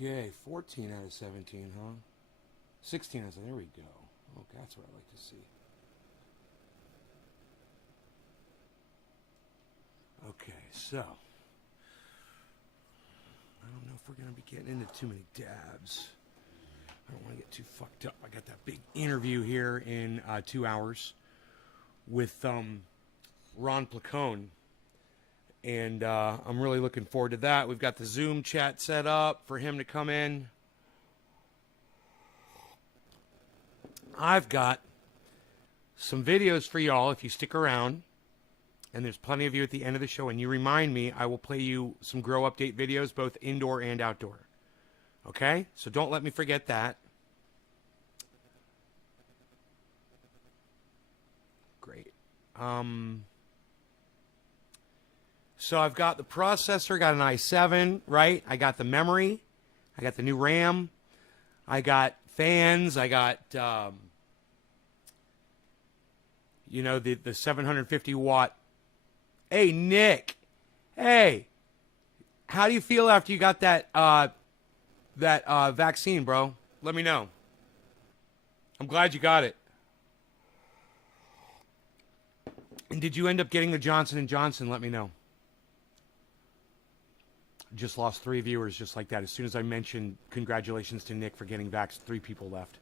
Okay, 14 out of 17, huh? 16 out of 17. There we go. Okay, that's what I like to see. Okay, so I don't know if we're going to be getting into too many dabs. I don't want to get too fucked up. I got that big interview here in 2 hours with Ron Placone. And I'm really looking forward to that. We've got the Zoom chat set up for him to come in. I've got some videos for y'all if you stick around. And there's plenty of you at the end of the show. And you remind me, I will play you some grow update videos, both indoor and outdoor. Okay? So don't let me forget that. Great. So I've got the processor, got an i7, right? I got the memory. I got the new RAM. I got fans. I got, the 750 watt. Hey, Nick. Hey. How do you feel after you got that vaccine, bro? Let me know. I'm glad you got it. And did you end up getting the Johnson & Johnson? Let me know. Just lost 3 viewers just like that. As soon as I mentioned congratulations to Nick for getting vaxxed, 3 people left.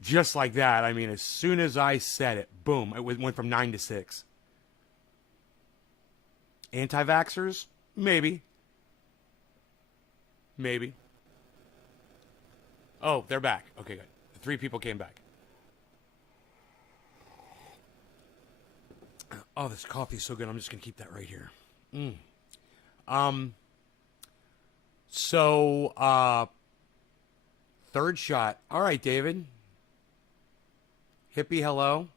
Just like that. I mean, as soon as I said it, boom, it went from 9 to 6. Anti-vaxxers? Maybe. Maybe. Oh, they're back. Okay, good. 3 people came back. Oh, this coffee is so good. I'm just going to keep that right here. Third shot. All right, David. Hippie, hello.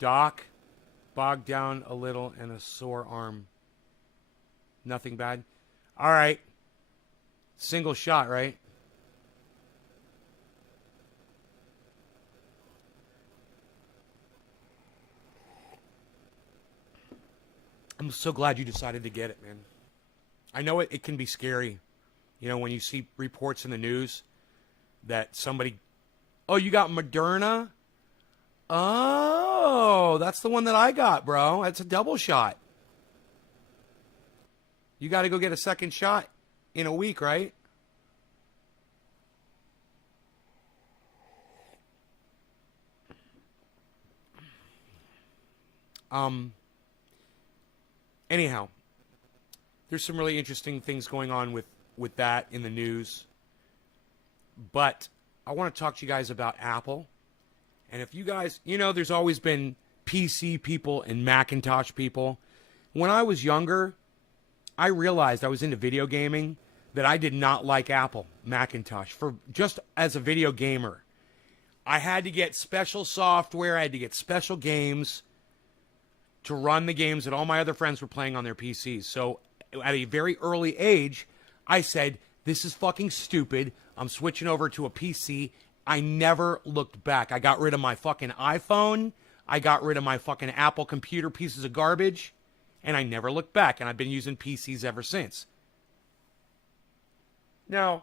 Doc, bogged down a little and a sore arm. Nothing bad. All right. Single shot, right? I'm so glad you decided to get it, man. I know it can be scary. You know, when you see reports in the news that somebody... Oh, you got Moderna? Oh, that's the one that I got, bro. That's a double shot. You got to go get a second shot in a week, right? Anyhow, there's some really interesting things going on with that in the news. But I want to talk to you guys about Apple. And if you guys, there's always been PC people and Macintosh people. When I was younger, I realized I was into video gaming that I did not like Apple Macintosh for just as a video gamer. I had to get special software. I had to get special games to run the games that all my other friends were playing on their PCs. So at a very early age, I said, this is fucking stupid. I'm switching over to a PC. I never looked back. I got rid of my fucking iPhone. I got rid of my fucking Apple computer pieces of garbage. And I never looked back. And I've been using PCs ever since. Now,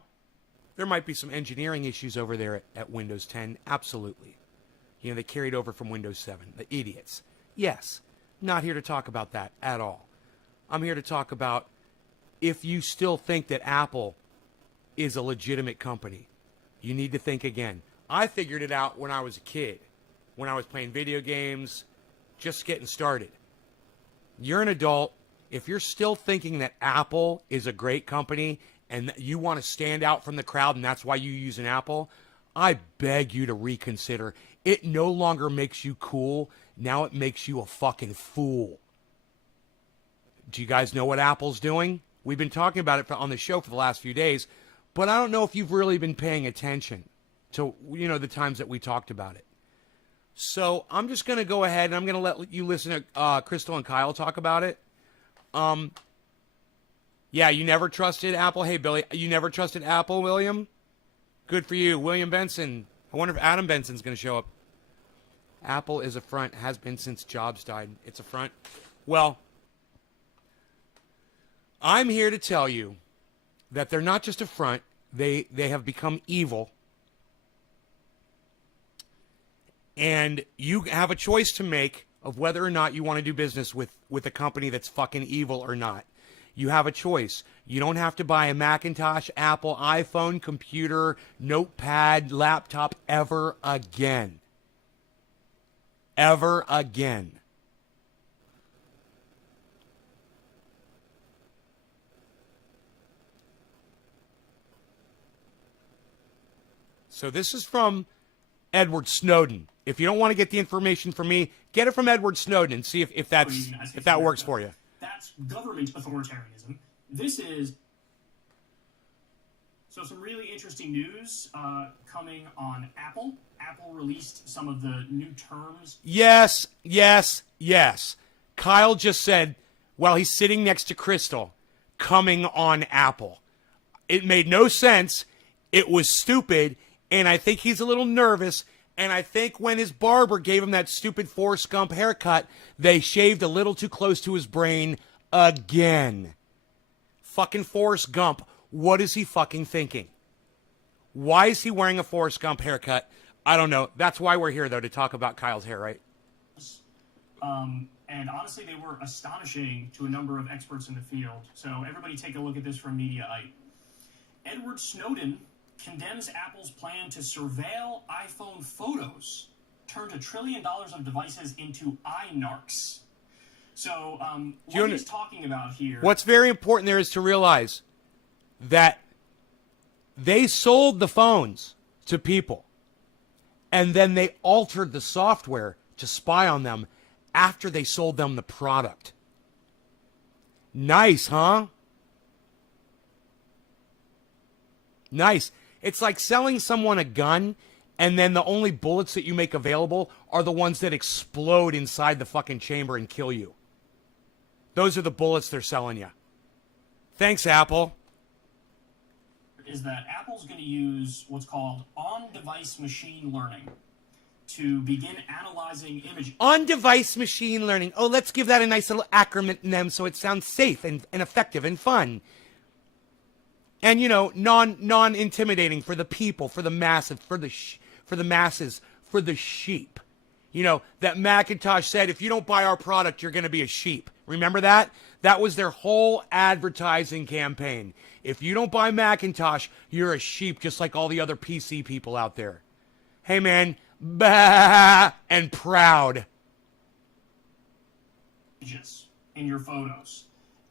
there might be some engineering issues over there at Windows 10. Absolutely. They carried over from Windows 7. The idiots. Yes. Not here to talk about that at all. I'm here to talk about if you still think that Apple is a legitimate company, you need to think again. I figured it out when I was a kid, when I was playing video games, just getting started. You're an adult. If you're still thinking that Apple is a great company and that you want to stand out from the crowd and that's why you use an Apple, I beg you to reconsider. It no longer makes you cool. Now it makes you a fucking fool. Do you guys know what Apple's doing? We've been talking about it on the show for the last few days, but I don't know if you've really been paying attention to, the times that we talked about it. So I'm just going to go ahead and I'm going to let you listen to Crystal and Kyle talk about it. Yeah, you never trusted Apple. Hey, Billy, you never trusted Apple, William? Good for you. William Benson. I wonder if Adam Benson's going to show up. Apple is a front, has been since Jobs died. It's a front. Well, I'm here to tell you that they're not just a front. They have become evil. And you have a choice to make of whether or not you want to do business with a company that's fucking evil or not. You have a choice. You don't have to buy a Macintosh, Apple, iPhone, computer, notepad, laptop ever again. Ever again. So this is from Edward Snowden. If you don't want to get the information from me, get it from Edward Snowden and see if that works for you. That's government authoritarianism. This is so some really interesting news coming on Apple. Apple released some of the new terms. Yes. Kyle just said, while he's sitting next to Crystal, coming on Apple. It made no sense. It was stupid. And I think he's a little nervous. And I think when his barber gave him that stupid Forrest Gump haircut, they shaved a little too close to his brain again. Fucking Forrest Gump. What is he fucking thinking? Why is he wearing a Forrest Gump haircut? I don't know. That's why we're here, though, to talk about Kyle's hair, right? And honestly, they were astonishing to a number of experts in the field. So everybody take a look at this from Mediaite. Edward Snowden condemns Apple's plan to surveil iPhone photos, turned $1 trillion of devices into iNarcs. So what he's talking about here... What's very important there is to realize that they sold the phones to people, and then they altered the software to spy on them after they sold them the product. Nice, huh? Nice. It's like selling someone a gun, and then the only bullets that you make available are the ones that explode inside the fucking chamber and kill you. Those are the bullets they're selling you. Thanks, Apple. Is that Apple's going to use what's called on-device machine learning to begin analyzing images. On-device machine learning. Oh, let's give that a nice little acronym so it sounds safe and effective and fun. And, you know, non-intimidating for the people, for the masses, for the masses, for the sheep. You know, that Macintosh said, if you don't buy our product, you're going to be a sheep. Remember that? That was their whole advertising campaign. If you don't buy Macintosh, you're a sheep, just like all the other PC people out there. Hey, man, bah, and proud. In your photos.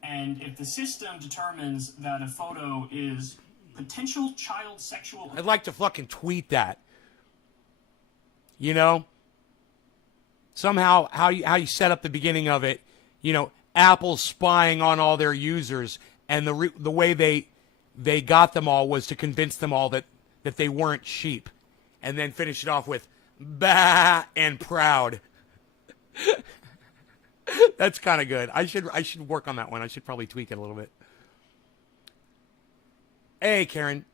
And if the system determines that a photo is potential child sexual... I'd like to fucking tweet that. You know? Somehow, how you set up the beginning of it, you know, Apple's spying on all their users, and the way they got them all was to convince them all that they weren't sheep, and then finish it off with bah and proud. That's kind of good. I should work on that one. I should probably tweak it a little bit. Hey, Karen,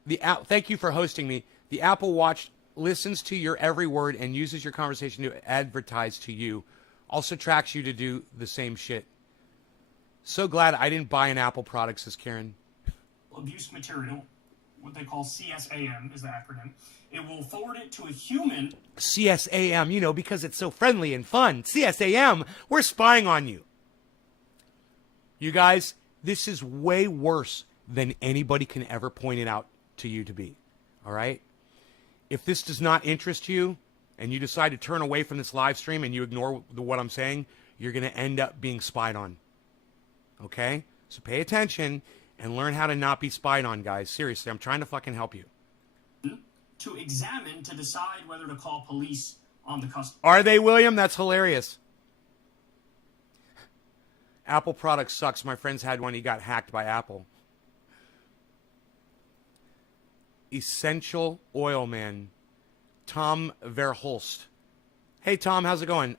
thank you for hosting me. The Apple Watch listens to your every word and uses your conversation to advertise to you. Also tracks you to do the same shit. So glad I didn't buy an Apple product, says Karen. Abuse material, what they call CSAM is the acronym. It will forward it to a human. CSAM, you know, because it's so friendly and fun. CSAM, we're spying on you. You guys, this is way worse than anybody can ever point it out to you to be. All right? If this does not interest you and you decide to turn away from this live stream and you ignore what I'm saying, you're going to end up being spied on. Okay? So pay attention and learn how to not be spied on, guys. Seriously, I'm trying to fucking help you. To examine, to decide whether to call police on the customer. Are they, William? That's hilarious. Apple product sucks. My friends had one. He got hacked by Apple. Essential Oil Man. Tom Verhulst. Hey, Tom, how's it going?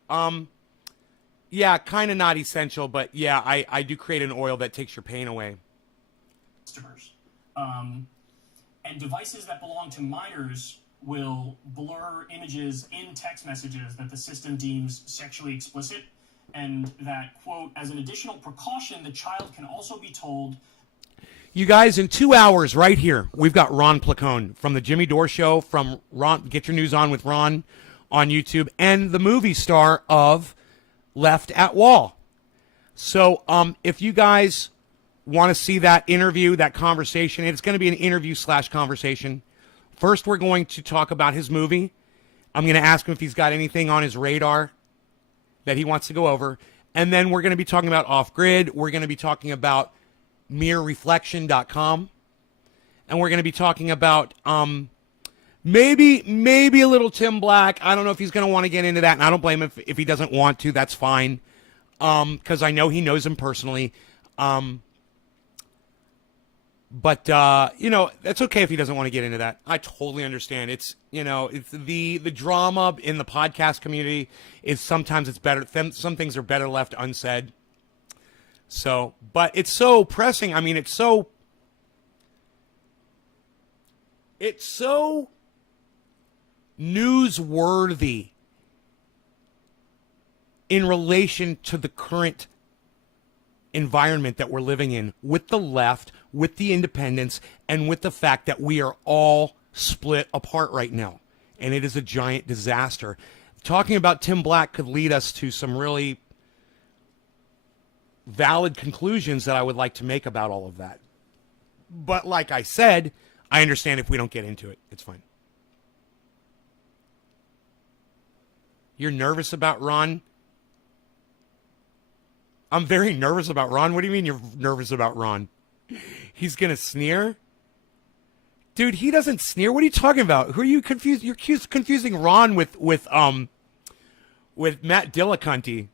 Yeah, kind of not essential, but yeah, I do create an oil that takes your pain away. Customers. And devices that belong to minors will blur images in text messages that the system deems sexually explicit, and that, quote, as an additional precaution, the child can also be told. You guys, in 2 hours right here, we've got Ron Placone from the Jimmy Dore Show, from Ron, Get Your News On with Ron on YouTube, and the movie star of Left at Wall. So if you guys want to see that interview, that conversation, it's going to be an interview / conversation. First, we're going to talk about his movie. I'm going to ask him if he's got anything on his radar that he wants to go over. And then we're going to be talking about Off-Grid. We're going to be talking about mirrorreflection.com. And we're going to be talking about maybe a little Tim Black. I don't know if he's going to want to get into that, and I don't blame him if he doesn't want to. That's fine, because I know he knows him personally. But that's okay if he doesn't want to get into that. I totally understand. It's the drama in the podcast community is sometimes it's better. Some things are better left unsaid. So, but it's so pressing. I mean, it's so newsworthy in relation to the current environment that we're living in with the left, with the independents, and with the fact that we are all split apart right now. And it is a giant disaster. Talking about Tim Black could lead us to some really valid conclusions that I would like to make about all of that. But like I said, I understand if we don't get into it. It's fine. You're nervous about Ron? I'm very nervous about Ron. What do you mean you're nervous about Ron? He's going to sneer? Dude, he doesn't sneer. What are you talking about? Who are you confused? You're confusing Ron with Matt Dillacunty.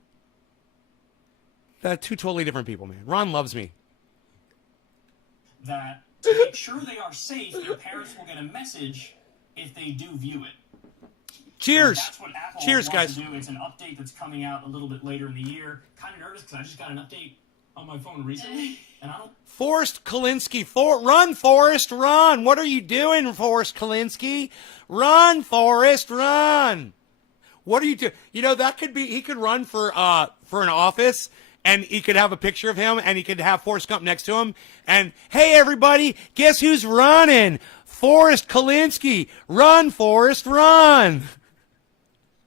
They're two totally different people, man. Ron loves me. That to make sure they are safe, their parents will get a message if they do view it. Cheers. So that's what Apple Cheers, wants guys. to do. It's an update that's coming out a little bit later in the year. Kind of nervous because I just got an update on my phone recently, and I don't. Forrest Kalinsky. Run, Forrest, run. What are you doing, Forrest Kalinsky? Run, Forrest, run. What are you doing? That could be, he could run for an office, and he could have a picture of him, and he could have Forrest Gump next to him. And, hey, everybody, guess who's running? Forrest Kalinsky. Run, Forrest, run.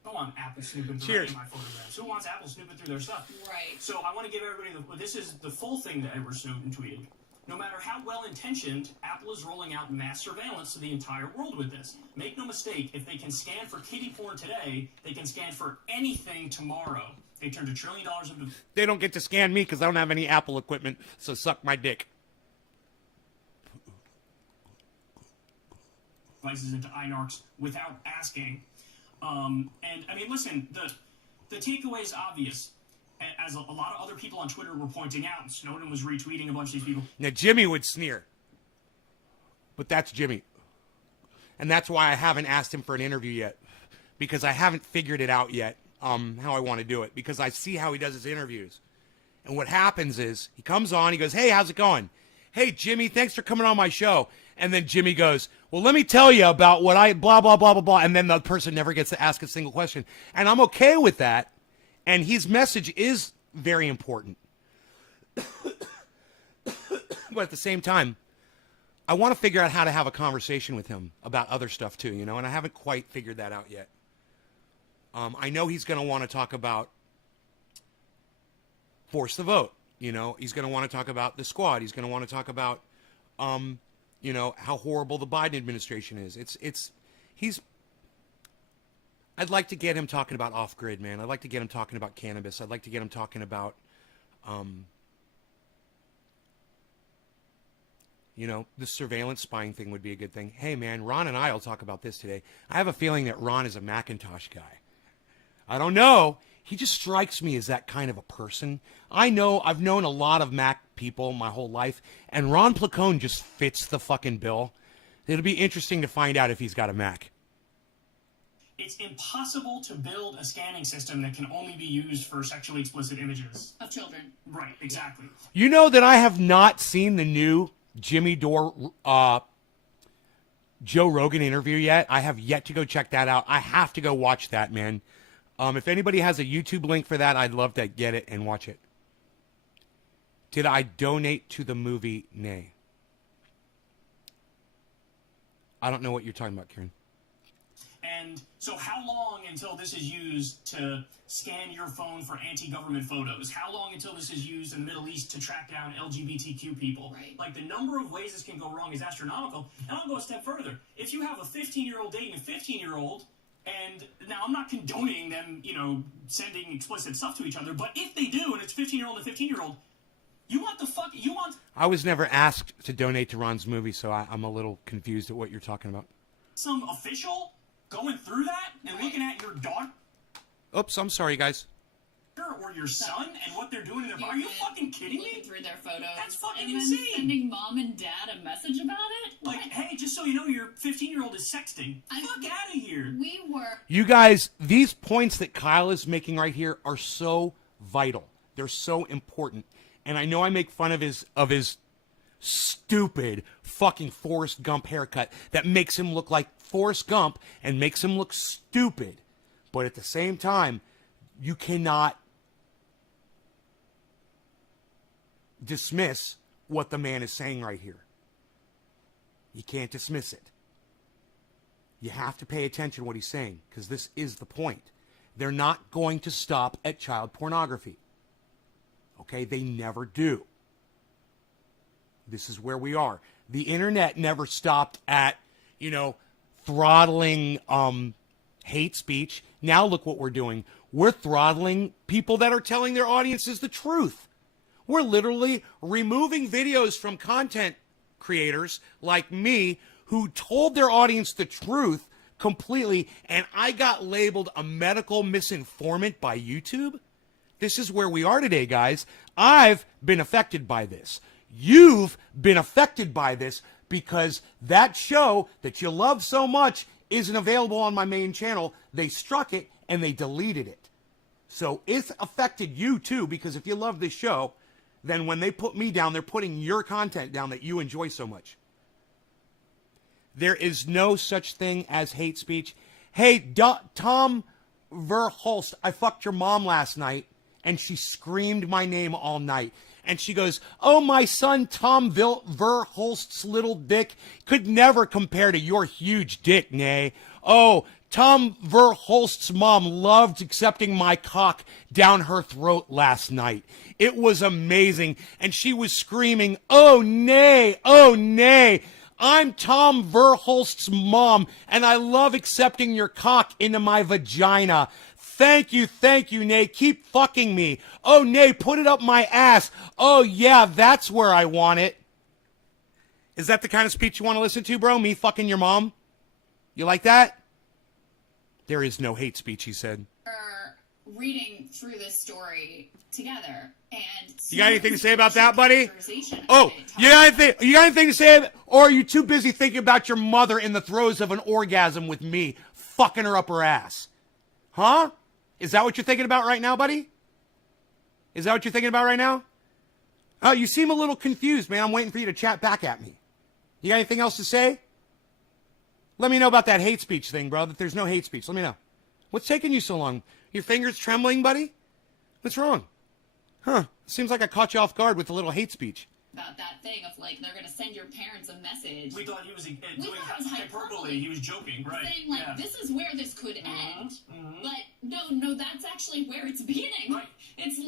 Go on, Apple snooping through any of my photographs. Who wants Apple snooping through their stuff? Right. So I want to give everybody this is the full thing that Edward Snowden tweeted. No matter how well-intentioned, Apple is rolling out mass surveillance to the entire world with this. Make no mistake, if they can scan for kiddie porn today, they can scan for anything tomorrow. They turned $1 trillion into... They don't get to scan me because I don't have any Apple equipment, so suck my dick. ...devices into iNarcs without asking. And, I mean, listen, the takeaway is obvious. As a lot of other people on Twitter were pointing out, and Snowden was retweeting a bunch of these people. Now, Jimmy would sneer. But that's Jimmy. And that's why I haven't asked him for an interview yet. Because I haven't figured it out yet, how I want to do it. Because I see how he does his interviews. And what happens is, he comes on, he goes, hey, how's it going? Hey, Jimmy, thanks for coming on my show. And then Jimmy goes, well, let me tell you about what I, blah, blah, blah, blah, blah. And then the person never gets to ask a single question. And I'm okay with that. And his message is very important. But at the same time, I want to figure out how to have a conversation with him about other stuff too, and I haven't quite figured that out yet. I know he's going to want to talk about force the vote. He's going to want to talk about the squad. He's going to want to talk about, how horrible the Biden administration is. I'd like to get him talking about off-grid, man. I'd like to get him talking about cannabis. I'd like to get him talking about, the surveillance spying thing would be a good thing. Hey, man, Ron and I will talk about this today. I have a feeling that Ron is a Macintosh guy. I don't know. He just strikes me as that kind of a person. I've known a lot of Mac people my whole life, and Ron Placone just fits the fucking bill. It'll be interesting to find out if he's got a Mac. It's impossible to build a scanning system that can only be used for sexually explicit images. Of children. Right, exactly. You know that I have not seen the new Jimmy Dore, Joe Rogan interview yet. I have yet to go check that out. I have to go watch that, man. If anybody has a YouTube link for that, I'd love to get it and watch it. Did I donate to the movie? Nay. I don't know what you're talking about, Kieran. And so how long until this is used to scan your phone for anti-government photos? How long until this is used in the Middle East to track down LGBTQ people? Right. Like, the number of ways this can go wrong is astronomical. And I'll go a step further. If you have a 15-year-old dating a 15-year-old, and now I'm not condoning them, sending explicit stuff to each other, but if they do, and it's 15-year-old and 15-year-old, you want. I was never asked to donate to Ron's movie, so I'm a little confused at what you're talking about. Some official going through that and looking at your daughter Oops, I'm sorry, guys. or your son and what they're doing in their... Are you fucking kidding Looking me? through their photos. That's fucking and then insane. sending mom and dad a message about it? Like, hey, just so you know, your 15-year-old is sexting. Fuck out of here. We were... You guys, these points that Kyle is making right here are so vital. They're so important. And I know I make fun of his stupid fucking Forrest Gump haircut that makes him look like Forrest Gump and makes him look stupid. But at the same time, you cannot dismiss what the man is saying right here. You can't dismiss it. You have to pay attention to what he's saying, because this is the point. They're not going to stop at child pornography. Okay? They never do. This is where we are. The internet never stopped at, throttling hate speech. Now look what we're doing. We're throttling people that are telling their audiences the truth. We're literally removing videos from content creators like me who told their audience the truth completely, and I got labeled a medical misinformant by YouTube. This is where we are today, guys. I've been affected by this. You've been affected by this because that show that you love so much isn't available on my main channel. They struck it and they deleted it. So it's affected you too, because if you love this show, then when they put me down, they're putting your content down that you enjoy so much. There is no such thing as hate speech. Hey, Tom Verhulst, I fucked your mom last night, and she screamed my name all night. And she goes, oh, my son Tom Verhulst's little dick could never compare to your huge dick, Nay. Oh, Tom Verhulst's mom loved accepting my cock down her throat last night. It was amazing. And she was screaming, oh, nay, oh, nay. I'm Tom Verhulst's mom, and I love accepting your cock into my vagina. Thank you, Nay. Keep fucking me. Oh, Nay, put it up my ass. Oh, yeah, that's where I want it. Is that the kind of speech you want to listen to, bro? Me fucking your mom? You like that? There is no hate speech, he said. Reading through this story together, and you got anything to say about that, buddy? Oh, you got anything to say? Or are you too busy thinking about your mother in the throes of an orgasm with me, fucking her up her ass? Huh? Is that what you're thinking about right now, buddy? Is that what you're thinking about right now? Oh, you seem a little confused, man. I'm waiting for you to chat back at me. You got anything else to say? Let me know about that hate speech thing, bro, that there's no hate speech. Let me know. What's taking you so long? Your fingers trembling, buddy? What's wrong? Huh. Seems like I caught you off guard with a little hate speech. About that thing of, like, they're going to send your parents a message. We thought he was doing thought it was hyperbole. He was joking, right? Saying, like, this is where this could end. But, no, that's actually where it's beginning. Right. That's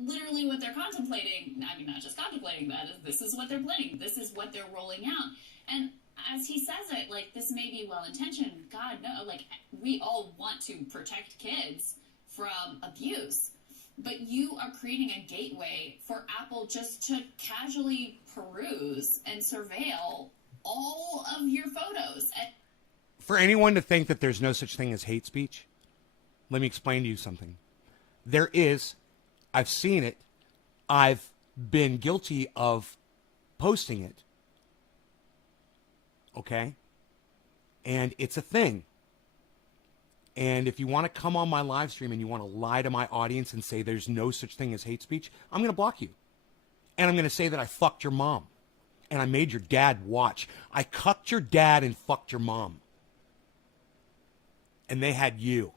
literally what they're contemplating. I mean, not just contemplating that. This is what they're planning. This is what they're rolling out. And as he says it, like, this may be well-intentioned. God, no. Like, we all want to protect kids from abuse. But you are creating a gateway for Apple just to casually peruse and surveil all of your photos. For anyone to think that there's no such thing as hate speech, let me explain to you something. There is. I've seen it. I've been guilty of posting it. Okay? And it's a thing. And if you want to come on my live stream and you want to lie to my audience and say there's no such thing as hate speech, I'm going to block you. And I'm going to say that I fucked your mom. And I made your dad watch. I cucked your dad and fucked your mom. And they had you.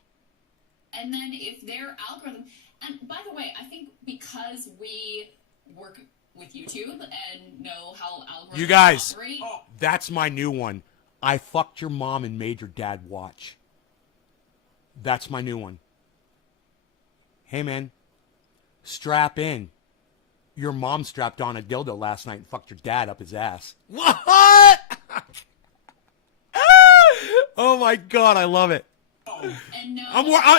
And then if their algorithm, and by the way, I think because we work with YouTube and know how algorithms You guys, operate. that's my new one. I fucked your mom and made your dad watch. That's my new one. Hey, man, strap in. Your mom strapped on a dildo last night and fucked your dad up his ass. What? Oh, my God, I love it. And no,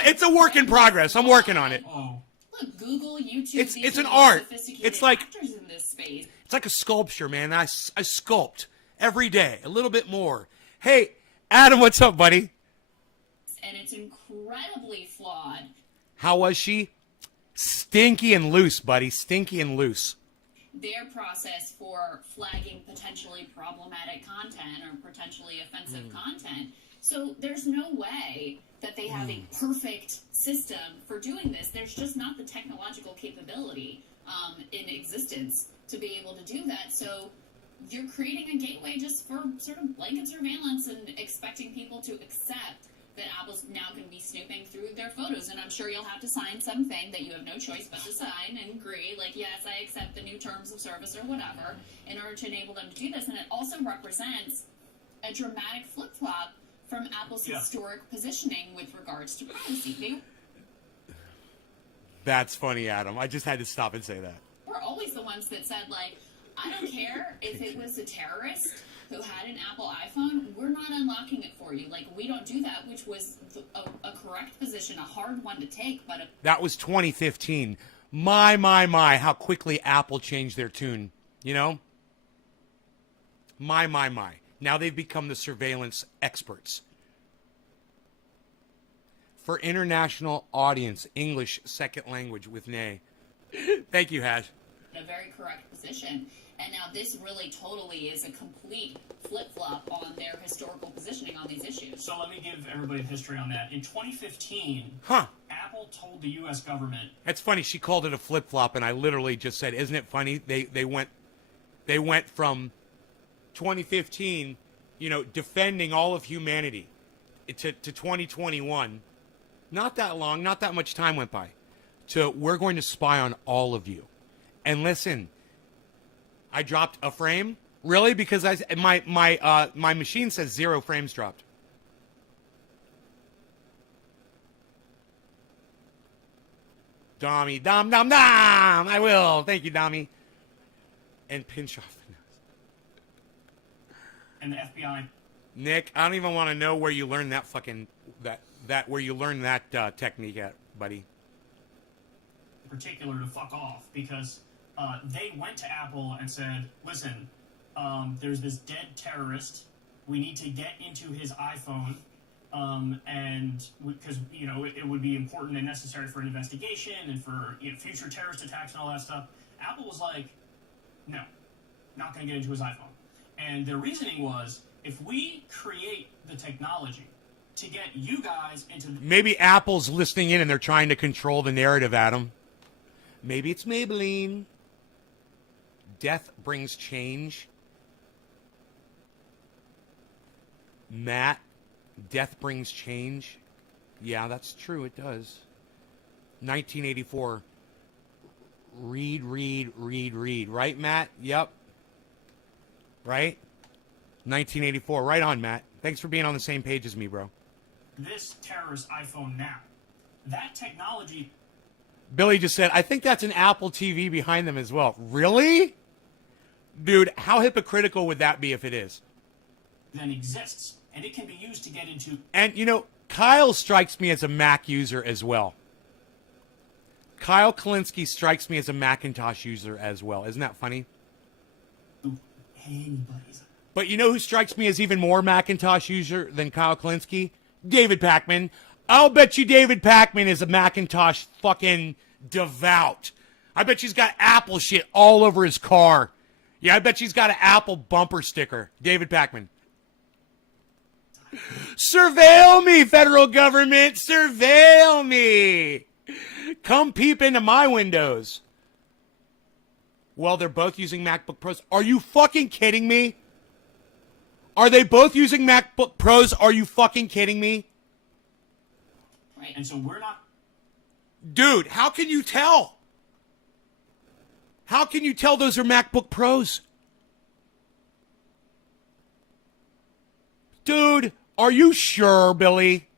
It's a work in progress. I'm working on it. Look, Google, YouTube. It's these an are art. sophisticated It's like- actors in this space. It's like a sculpture, man. I sculpt every day, a little bit more. Hey, Adam, what's up, buddy? And it's incredibly flawed. How was she? Stinky and loose, buddy. Stinky and loose. Their process for flagging potentially problematic content or potentially offensive content. So there's no way that they have a perfect system for doing this. There's just not the technological capability in existence to be able to do that. So you're creating a gateway just for sort of blanket surveillance and expecting people to accept that Apple's now going to be snooping through their photos. And I'm sure you'll have to sign something that you have no choice but to sign and agree, like, yes, I accept the new terms of service or whatever, in order to enable them to do this. And it also represents a dramatic flip-flop from Apple's historic positioning with regards to privacy. They That's funny, Adam. I just had to stop and say that. were always the ones that said, like, I don't care if it was a terrorist who had an Apple iPhone, we're not unlocking it for you. Like, we don't do that, which was a correct position, a hard one to take, but That was 2015. My, how quickly Apple changed their tune, you know? My. Now they've become the surveillance experts. For international audience, English second language with Nay. Thank you, Hash. a very correct position. And now this really totally is a complete flip-flop on their historical positioning on these issues. So let me give everybody the history on that. In 2015, Apple told the U.S. government... That's funny. She called it a flip-flop, and I literally just said, isn't it funny? They went from 2015, you know, defending all of humanity to 2021. Not that long, not that much time went by. To we're going to spy on all of you. And listen, I dropped a frame. Really? Because my machine says 0 frames dropped. Dommy, dom. I will. Thank you, Dommy. And pinch off the nose. And the FBI... Nick, I don't even want to know where you learned that fucking where you learned that technique at, buddy. In particular, to fuck off, because they went to Apple and said, listen, there's this dead terrorist. We need to get into his iPhone, and because it would be important and necessary for an investigation and for future terrorist attacks and all that stuff. Apple was like, no, not going to get into his iPhone. And their reasoning was, if we create the technology to get you guys into... Maybe Apple's listening in and they're trying to control the narrative, Adam. Maybe it's Maybelline. Death brings change. Matt, death brings change. Yeah, that's true. It does. 1984. Read. Right, Matt? Yep. Right? 1984. Right on, Matt. Thanks for being on the same page as me, bro. This terrorist iPhone now. That technology... Billy just said, I think that's an Apple TV behind them as well. Really? Dude, how hypocritical would that be if it is? Then exists, and it can be used to get into... And, Kyle strikes me as a Mac user as well. Kyle Kalinske strikes me as a Macintosh user as well. Isn't that funny? Anybody's... But you know who strikes me as even more Macintosh user than Kyle Kalinske? David Pacman. I'll bet you David Pacman is a Macintosh fucking devout. I bet she's got Apple shit all over his car. Yeah, I bet she's got an Apple bumper sticker. David Pacman. Surveil me, federal government. Surveil me. Come peep into my windows. Well, they're both using MacBook Pros. Are you fucking kidding me? Are they both using MacBook Pros? Are you fucking kidding me? Right? Right. And so we're not. Dude, how can you tell? How can you tell those are MacBook Pros? Dude, are you sure, Billy?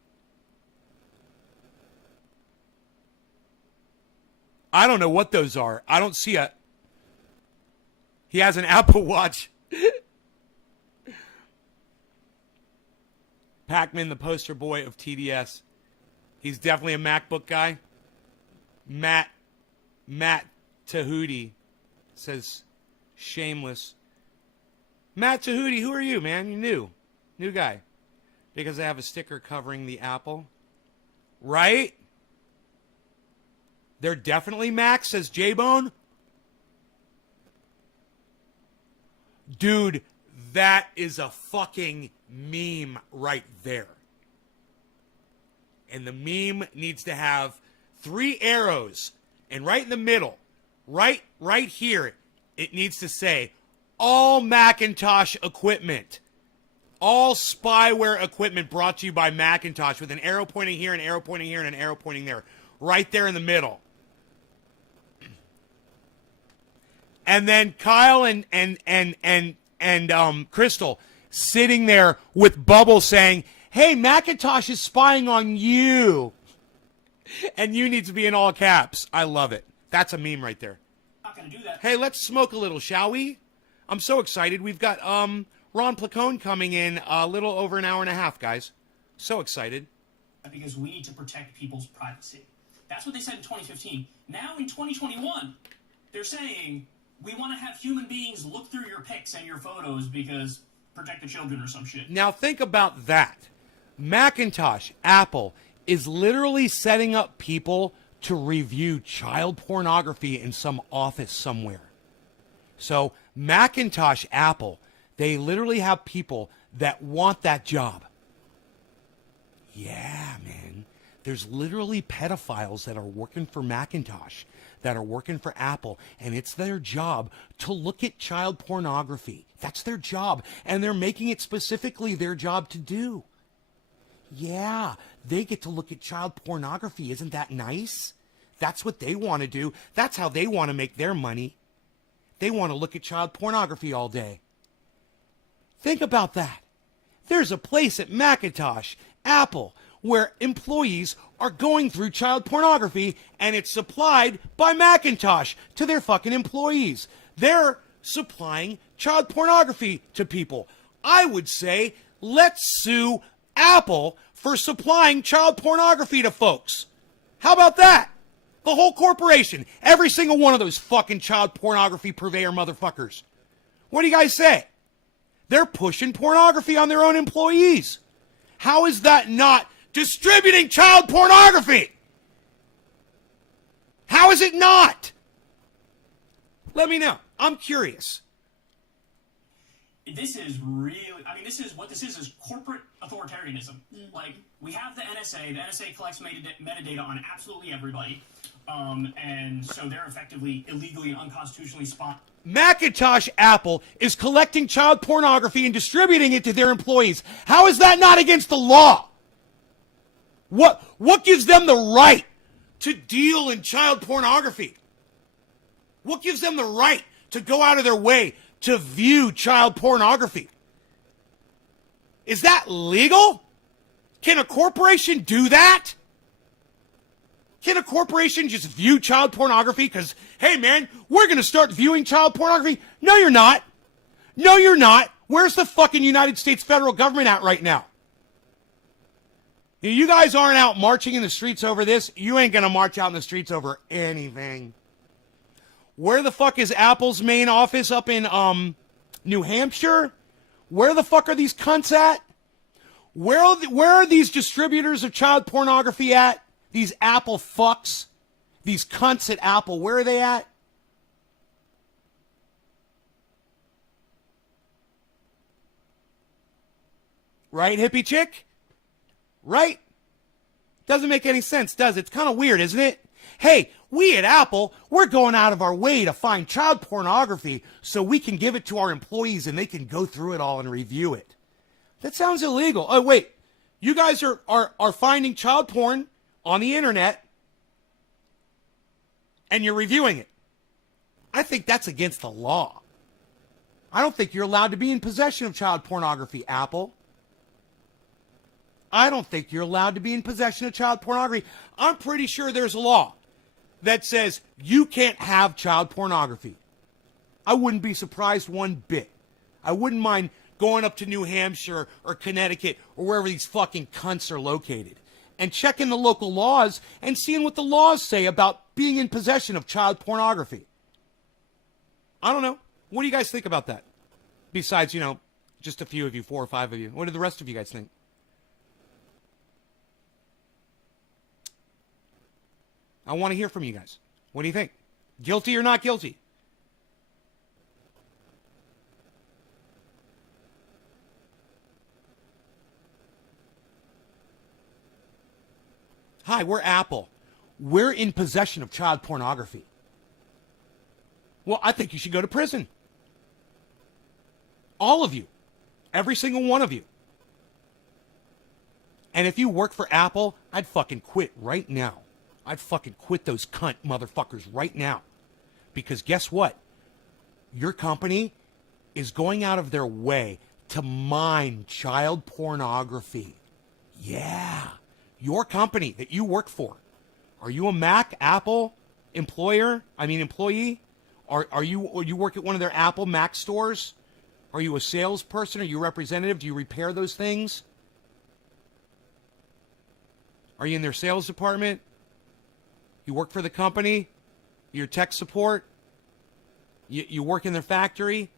I don't know what those are. I don't see a... He has an Apple Watch. Pac-Man, the poster boy of TDS. He's definitely a MacBook guy. Matt Tahuti says, shameless. Matt Tahuti, who are you, man? You're new guy. Because I have a sticker covering the Apple. Right? They're definitely Macs, says J-Bone. Dude, that is a fucking meme right there. And the meme needs to have 3 arrows. And right in the middle, right here, it needs to say, all Macintosh equipment. All spyware equipment brought to you by Macintosh, with an arrow pointing here, an arrow pointing here, and an arrow pointing there. Right there in the middle. And then Kyle and Crystal sitting there with Bubble saying, hey, Macintosh is spying on you. And you need to be in all caps. I love it. That's a meme right there. Not going to do that. Hey, let's smoke a little, shall we? I'm so excited. We've got Ron Placone coming in a little over an hour and a half, guys. So excited. Because we need to protect people's privacy. That's what they said in 2015. Now in 2021, they're saying we want to have human beings look through your pics and your photos because protect the children or some shit. Now think about that. Macintosh, Apple, is literally setting up people to review child pornography in some office somewhere. So Macintosh, Apple, they literally have people that want that job. Yeah, man. There's literally pedophiles that are working for Macintosh, that are working for Apple, and it's their job to look at child pornography. That's their job, and they're making it specifically their job to do. Yeah, they get to look at child pornography. Isn't that nice? That's what they want to do. That's how they want to make their money. They want to look at child pornography all day. Think about that. There's a place at Macintosh, Apple, where employees are going through child pornography, and it's supplied by Macintosh to their fucking employees. They're supplying child pornography to people. I would say, let's sue Apple for supplying child pornography to folks. How about that? The whole corporation. Every single one of those fucking child pornography purveyor motherfuckers. What do you guys say? They're pushing pornography on their own employees. How is that not distributing child pornography? How is it not? Let me know. I'm curious. This is really, this is corporate authoritarianism. Like, we have the NSA. The NSA collects metadata on absolutely everybody. And so they're effectively illegally and unconstitutionally Macintosh Apple is collecting child pornography and distributing it to their employees. How is that not against the law? What gives them the right to deal in child pornography? What gives them the right to go out of their way to view child pornography? Is that legal? Can a corporation do that? Can a corporation just view child pornography because, hey man, we're going to start viewing child pornography? No, you're not. No, you're not. Where's the fucking United States federal government at right now? You guys aren't out marching in the streets over this. You ain't going to march out in the streets over anything. Where the fuck is Apple's main office up in New Hampshire? Where the fuck are these cunts at? Where are these distributors of child pornography at? These Apple fucks? These cunts at Apple, where are they at? Right, hippie chick? Right? Doesn't make any sense, does it? It's kind of weird, isn't it? Hey, we at Apple, we're going out of our way to find child pornography so we can give it to our employees and they can go through it all and review it. That sounds illegal. Oh, wait. You guys are finding child porn on the internet and you're reviewing it. I think that's against the law. I don't think you're allowed to be in possession of child pornography, Apple. I don't think you're allowed to be in possession of child pornography. I'm pretty sure there's a law that says you can't have child pornography. I wouldn't be surprised one bit. I wouldn't mind going up to New Hampshire or Connecticut or wherever these fucking cunts are located and checking the local laws and seeing what the laws say about being in possession of child pornography. I don't know. What do you guys think about that? Besides, just a few of you, 4 or 5 of you. What do the rest of you guys think? I want to hear from you guys. What do you think? Guilty or not guilty? Hi, we're Apple. We're in possession of child pornography. Well, I think you should go to prison. All of you. Every single one of you. And if you work for Apple, I'd fucking quit right now. I'd fucking quit those cunt motherfuckers right now. Because guess what? Your company is going out of their way to mine child pornography. Yeah. Your company that you work for. Are you a Mac, Apple employee? Are you work at one of their Apple Mac stores? Are you a salesperson? Are you a representative? Do you repair those things? Are you in their sales department? You work for the company? You're tech support? You work in their factory?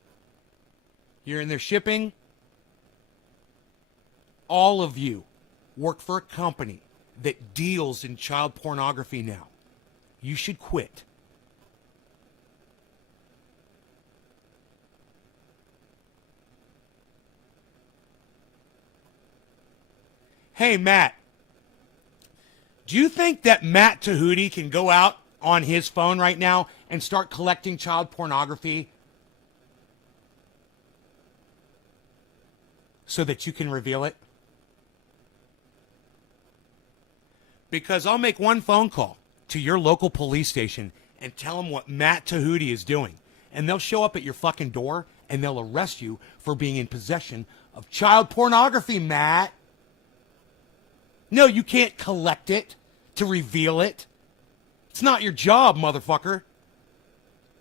You're in their shipping? All of you work for a company that deals in child pornography now. You should quit. Hey, Matt. Do you think that Matt Tahuti can go out on his phone right now and start collecting child pornography so that you can reveal it? Because I'll make one phone call to your local police station and tell them what Matt Tahuti is doing. And they'll show up at your fucking door and they'll arrest you for being in possession of child pornography, Matt. No, you can't collect it to reveal it. It's not your job, motherfucker.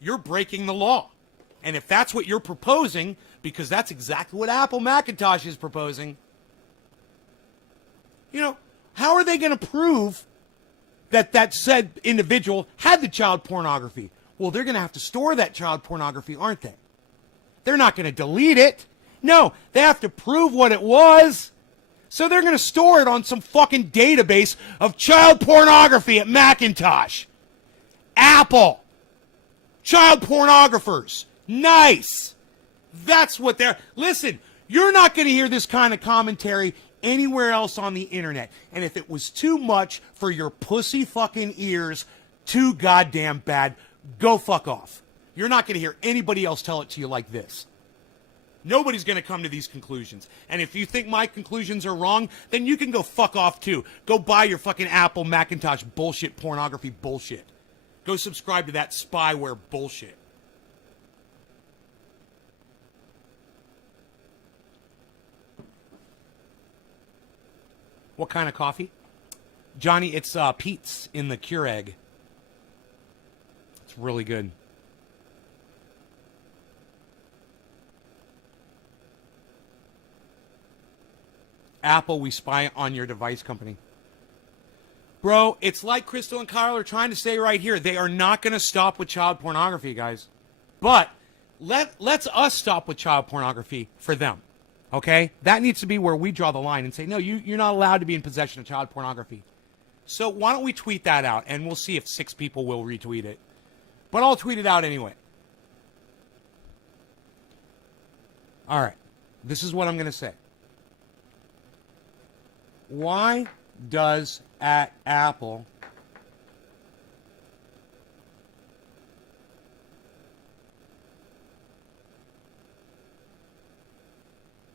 You're breaking the law. And if that's what you're proposing, because that's exactly what Apple Macintosh is proposing, how are they going to prove that said individual had the child pornography? Well, they're going to have to store that child pornography, aren't they? They're not going to delete it. No, they have to prove what it was. So they're going to store it on some fucking database of child pornography at Macintosh. Apple. Child pornographers. Nice. That's what they're... Listen, you're not going to hear this kind of commentary anywhere else on the internet. And if it was too much for your pussy fucking ears, too goddamn bad, go fuck off. You're not going to hear anybody else tell it to you like this. Nobody's going to come to these conclusions. And if you think my conclusions are wrong, then you can go fuck off too. Go buy your fucking Apple Macintosh bullshit, pornography bullshit. Go subscribe to that spyware bullshit. What kind of coffee? Johnny, it's Pete's in the Keurig. It's really good. Apple, we spy on your device company. Bro, it's like Crystal and Kyle are trying to say right here. They are not going to stop with child pornography, guys. But let's us stop with child pornography for them. Okay? That needs to be where we draw the line and say, no, you're not allowed to be in possession of child pornography. So why don't we tweet that out, and we'll see if 6 people will retweet it. But I'll tweet it out anyway. All right. This is what I'm going to say. Why does at Apple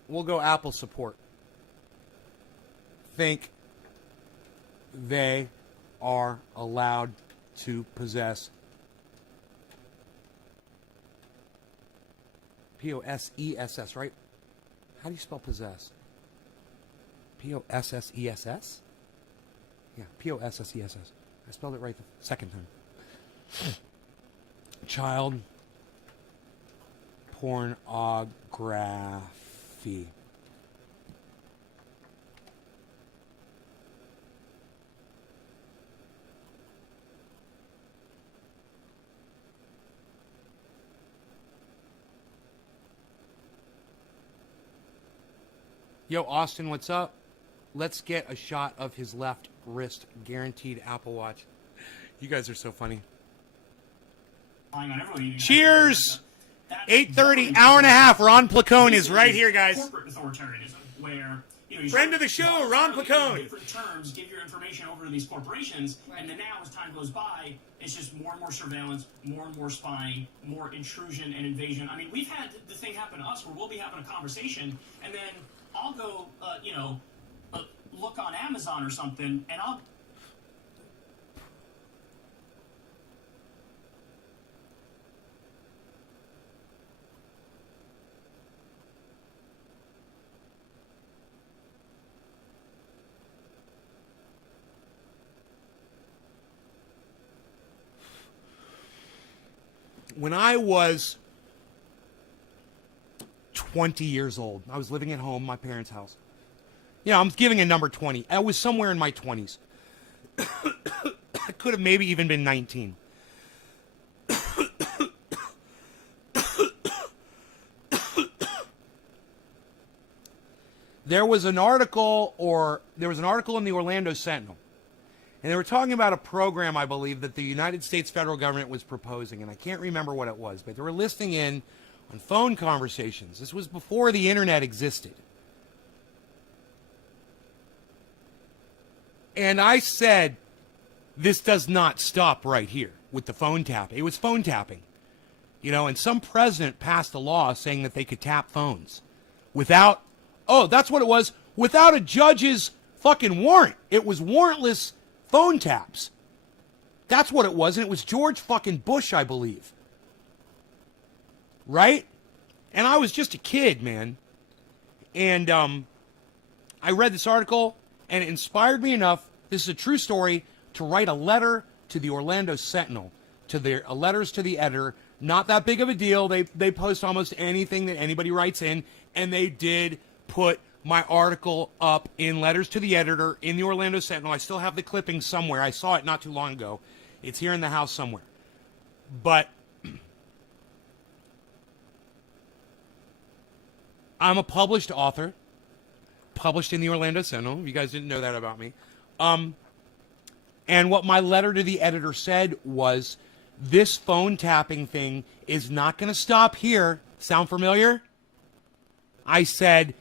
we'll go Apple support think they are allowed to possess Possess, right? How do you spell possess? Possess? Yeah, Possess. I spelled it right the second time. Child pornography. Yo, Austin, what's up? Let's get a shot of his left wrist. Guaranteed Apple Watch. You guys are so funny. Cheers! 8:30, hour and a half. Ron Placone is right here, guys. Corporate authoritarianism, where friend of the show, Ron Placone. Different terms, give your information over to these corporations, and then now as time goes by, it's just more and more surveillance, more and more spying, more intrusion and invasion. I mean, we've had the thing happen to us where we'll be having a conversation, and then I'll go, look on Amazon or something, and I'll. When I was 20 years old, I was living at home, my parents' house. Yeah, I'm giving a number 20. I was somewhere in my 20s. I could have maybe even been 19. There was an article in the Orlando Sentinel. And they were talking about a program, I believe, that the United States federal government was proposing. And I can't remember what it was, but they were listening in on phone conversations. This was before the internet existed. And I said, this does not stop right here with the phone tapping. It was phone tapping. And some president passed a law saying that they could tap phones without, that's what it was, without a judge's fucking warrant. It was warrantless phone taps. That's what it was, and it was George fucking Bush, I believe. Right? And I was just a kid, man. And I read this article, and it inspired me enough, this is a true story, to write a letter to the Orlando Sentinel, to their letters to the editor. Not that big of a deal. They post almost anything that anybody writes in, and they did put my article up in letters to the editor in the Orlando Sentinel. I still have the clipping somewhere. I saw it not too long ago. It's here in the house somewhere. But I'm a published author, published in the Orlando Sentinel. You guys didn't know that about me. And what my letter to the editor said was, this phone tapping thing is not going to stop here. Sound familiar? I said,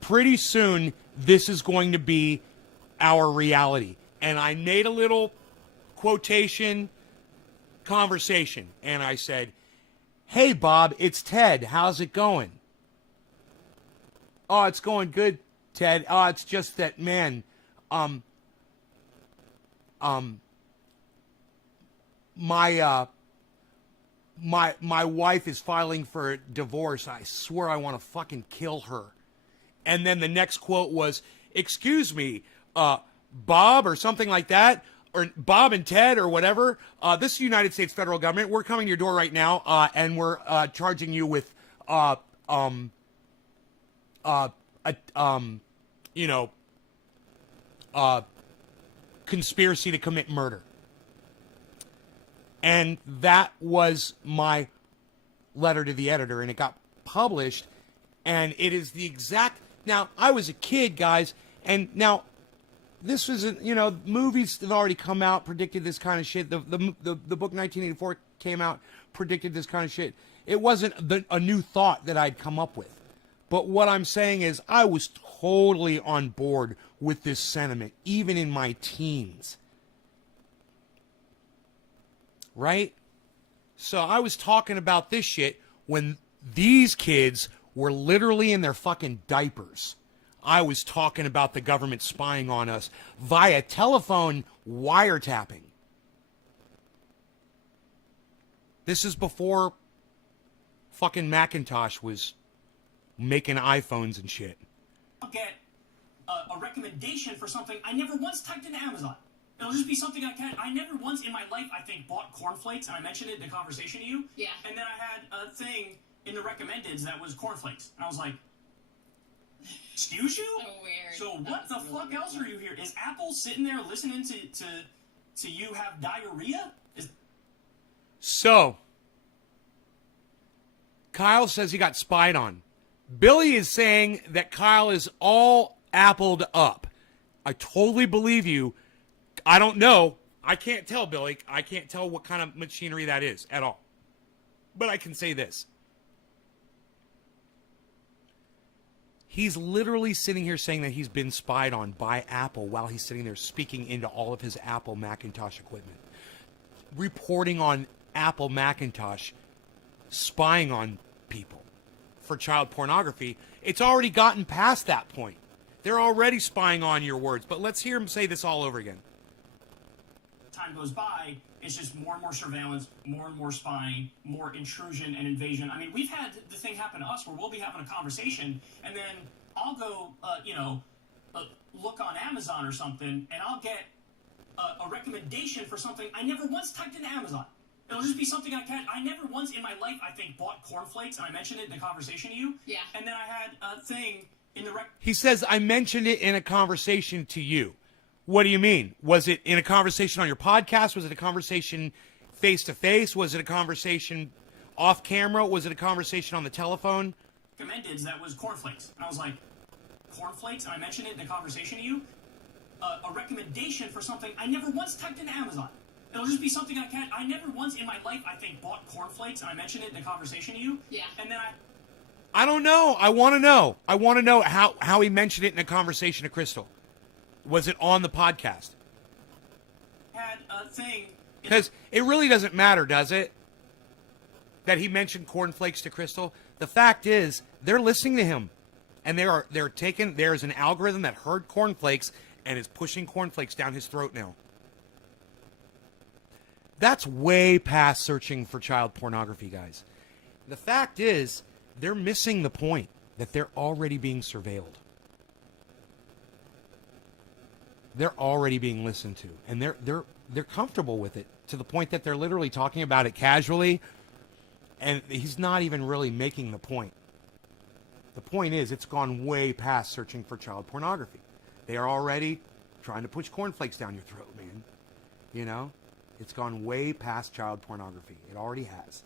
pretty soon, this is going to be our reality. And I made a little quotation conversation. And I said, hey, Bob, it's Ted. How's it going? Oh, it's going good, Ted. Oh, it's just that, man, my wife is filing for a divorce. I swear I want to fucking kill her. And then the next quote was, excuse me, Bob, or something like that, or Bob and Ted, or whatever. This is the United States federal government. We're coming to your door right now, and we're charging you with, conspiracy to commit murder. And that was my letter to the editor, and it got published, and it is the exact. Now, I was a kid, guys, and now this was, movies have already come out, predicted this kind of shit. The book 1984 came out, predicted this kind of shit. It wasn't a new thought that I'd come up with. But what I'm saying is I was totally on board with this sentiment, even in my teens. Right? So I was talking about this shit when these kids were literally in their fucking diapers. I was talking about the government spying on us via telephone wiretapping. This is before fucking Macintosh was making iPhones and shit. I'll get a recommendation for something I never once typed into Amazon. It'll just be something I never once in my life, I think, bought cornflakes, and I mentioned it in the conversation to you. Yeah. And then I had a thing in the recommendeds that was cornflakes. And I was like, excuse you? So weird. So what the fuck else are you here? Is Apple sitting there listening to you have diarrhea? So, Kyle says he got spied on. Billy is saying that Kyle is all appled up. I totally believe you. I don't know. I can't tell, Billy. I can't tell what kind of machinery that is at all. But I can say this. He's literally sitting here saying that he's been spied on by Apple while he's sitting there speaking into all of his Apple Macintosh equipment. Reporting on Apple Macintosh spying on people for child pornography. It's already gotten past that point. They're already spying on your words. But let's hear him say this all over again. Time goes by, it's just more and more surveillance, more and more spying, more intrusion and invasion. I mean, we've had the thing happen to us where we'll be having a conversation, and then I'll go, look on Amazon or something, and I'll get a recommendation for something I never once typed into Amazon. It'll just be something I never once in my life, I think, bought cornflakes, and I mentioned it in the conversation to you. Yeah. And then I had a thing in the He says, I mentioned it in a conversation to you. What do you mean? Was it in a conversation on your podcast? Was it a conversation face-to-face? Was it a conversation off camera? Was it a conversation on the telephone? recommendeds that was cornflakes. And I was like, cornflakes? And I mentioned it in the conversation to you. A recommendation for something I never once typed into Amazon. It'll just be something I never once in my life, I think, bought cornflakes, and I mentioned it in the conversation to you. Yeah. And then I don't know. I want to know. I want to know how he mentioned it in a conversation to Crystal. Was it on the podcast? had a thing. Because it really doesn't matter, does it? That he mentioned cornflakes to Crystal. The fact is, they're listening to him, and they're taking. There's an algorithm that heard cornflakes and is pushing cornflakes down his throat now. That's way past searching for child pornography, guys. The fact is, they're missing the point that they're already being surveilled. They're already being listened to, and they're comfortable with it to the point that they're literally talking about it casually, and he's not even really making the point. The point is, it's gone way past searching for child pornography. They are already trying to push cornflakes down your throat, man. You know? It's gone way past child pornography. It already has.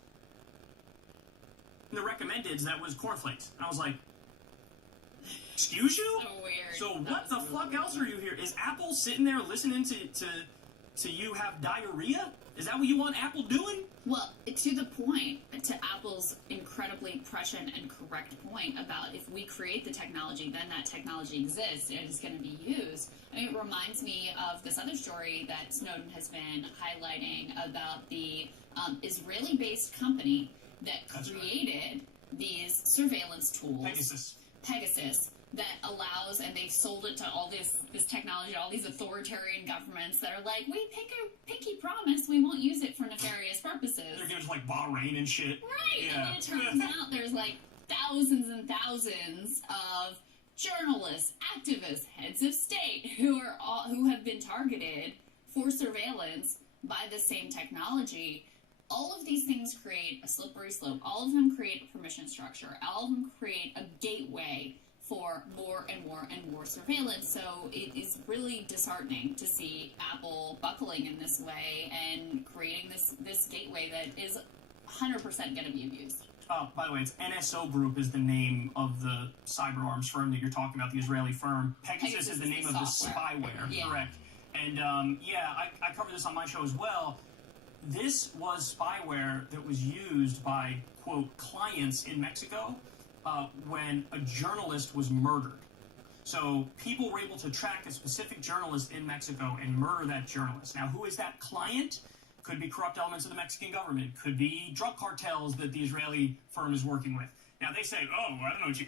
The recommendeds that was cornflakes. And I was like, excuse you? So weird. So what the fuck else are you here? Is Apple sitting there listening to you have diarrhea? Is that what you want Apple doing? Well, to the point, to Apple's incredibly prescient and correct point about if we create the technology, then that technology exists and is going to be used. I mean, it reminds me of this other story that Snowden has been highlighting about the Israeli-based company that created these surveillance tools. Pegasus. That allows, and they've sold it to all this technology, all these authoritarian governments that are like, we pinky promise we won't use it for nefarious purposes. They're giving it to like Bahrain and shit. Right, Yeah. and then it turns out there's like thousands and thousands of journalists, activists, heads of state who have been targeted for surveillance by the same technology. All of these things create a slippery slope. All of them create a permission structure. All of them create a gateway for more and more and more surveillance. So it is really disheartening to see Apple buckling in this way and creating this gateway that is 100% going to be abused. By the way, it's NSO Group is the name of the cyber arms firm that you're talking about, the Israeli firm. Pegasus is the name of the SPYWARE, yeah. Correct. And I covered this on my show as well. This was spyware that was used by, quote, clients in Mexico when a journalist was murdered. So people were able to track a specific journalist in Mexico and murder that journalist. Now, who is that client? Could be corrupt elements of the Mexican government. Could be drug cartels that the Israeli firm is working with. Now, they say, oh, I don't know what you...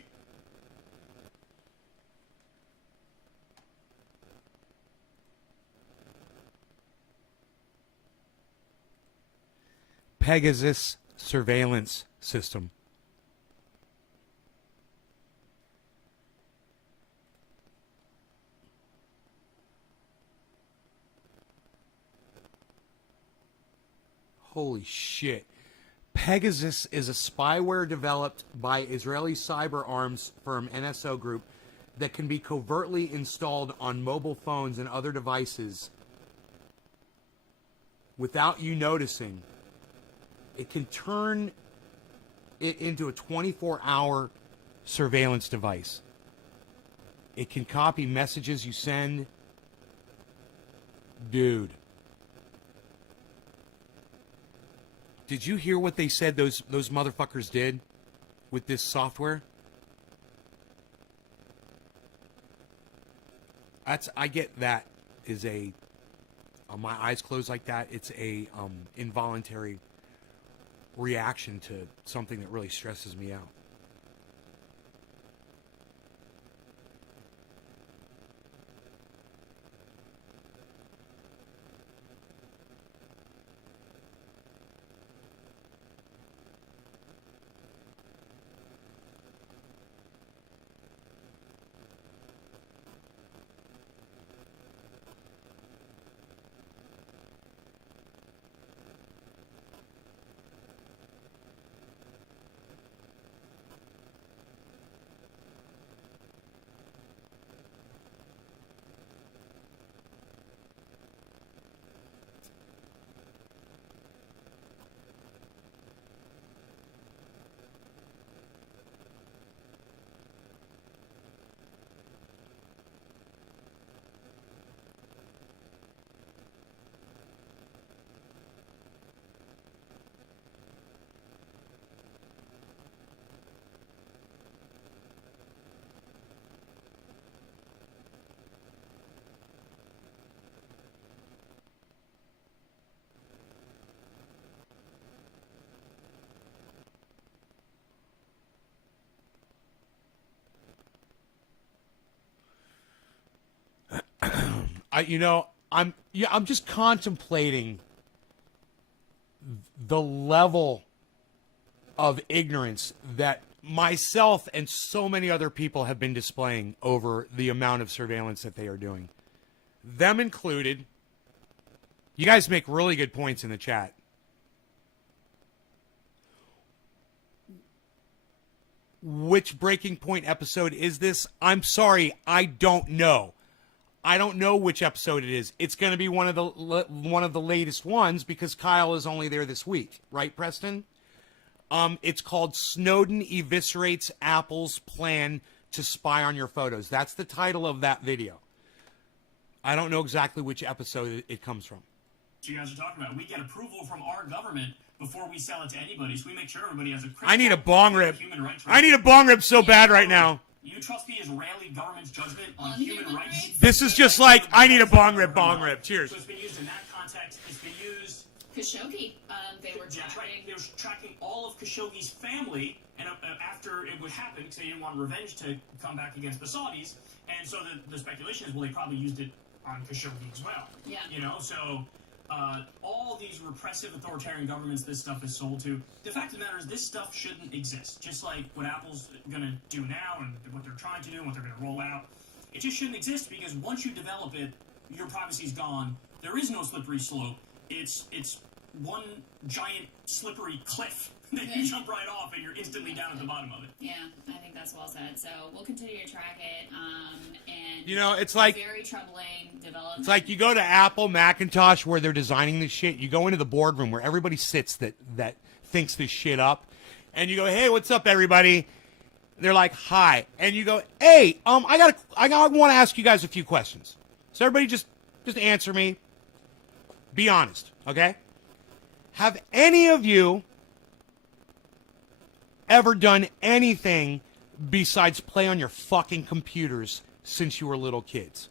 Pegasus surveillance system. Holy shit. Pegasus is a spyware developed by Israeli cyber arms firm NSO Group that can be covertly installed on mobile phones and other devices without you noticing. It can turn it into a 24-hour surveillance device. It can copy messages you send. Dude. Did you hear what they said those motherfuckers did with this software? I get that is a my eyes closed like that. It's a involuntary reaction to something that really stresses me out. I'm just contemplating the level of ignorance that myself and so many other people have been displaying over the amount of surveillance that they are doing. Them included. You guys make really good points in the chat. Which Breaking Point episode is this? I'm sorry, I don't know. I don't know which episode it is. It's going to be one of the latest ones because Kyle is only there this week, right, Preston? It's called Snowden Eviscerates Apple's Plan to Spy on Your Photos. That's the title of that video. I don't know exactly which episode it comes from. You guys are talking about. We get approval from our government before we sell it to anybody, so we make sure everybody has a I need a bong rip. I need a bong rip so bad right now. You trust the Israeli government's judgment on human rights? This is just like, I need a bong rip, bong rip. Cheers. So it's been used in that context. It's been used... Khashoggi, they were tracking. That's right. They were tracking all of Khashoggi's family, and after it would happen, because they didn't want revenge to come back against the Saudis, and so the speculation is, well, they probably used it on Khashoggi as well. Yeah. You know, so... all these repressive authoritarian governments this stuff is sold to, the fact of the matter is this stuff shouldn't exist. Just like what Apple's going to do now and what they're trying to do and what they're going to roll out. It just shouldn't exist because once you develop it, your privacy's gone. There is no slippery slope. It's one giant slippery cliff that you jump right off and you're instantly down at the bottom of it. Yeah, I think that's well said. So we'll continue to track it. And you know, it's like very troubling development. It's like you go to Apple Macintosh where they're designing this shit. You go into the boardroom where everybody sits that thinks this shit up, and you go, "Hey, what's up, everybody?" They're like, "Hi," and you go, "Hey, I want to ask you guys a few questions." So everybody just answer me. Be honest, okay? Have any of you ever done anything besides play on your fucking computers since you were little kids?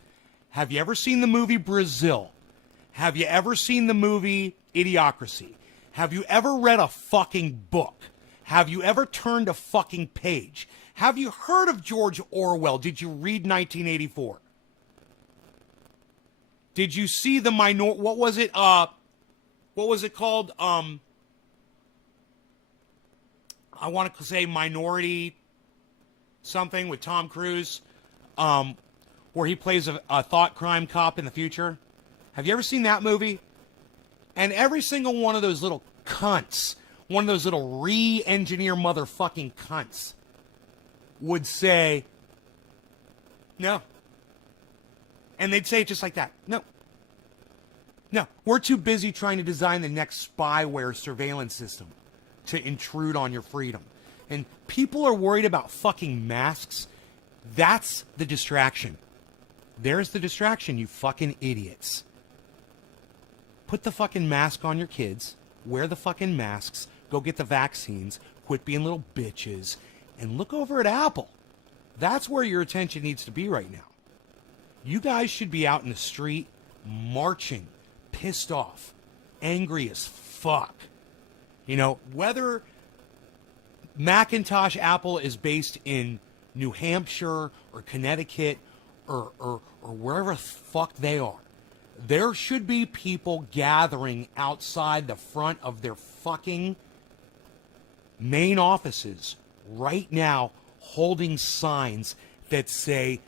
Have you ever seen the movie Brazil? Have you ever seen the movie Idiocracy? Have you ever read a fucking book? Have you ever turned a fucking page? Have you heard of George Orwell? Did you read 1984? Did you see the what was it called? I want to say Minority something with Tom Cruise, where he plays a thought crime cop in the future. Have you ever seen that movie? And every single one of those little cunts, one of those little re-engineer motherfucking cunts, would say, no. And they'd say it just like that. No. No. We're too busy trying to design the next spyware surveillance system to intrude on your freedom. And people are worried about fucking masks. That's the distraction. There's the distraction, you fucking idiots. Put the fucking mask on your kids. Wear the fucking masks. Go get the vaccines. Quit being little bitches. And look over at Apple. That's where your attention needs to be right now. You guys should be out in the street marching, pissed off, angry as fuck. You know, whether Macintosh Apple is based in New Hampshire or Connecticut or wherever the fuck they are, there should be people gathering outside the front of their fucking main offices right now holding signs that say,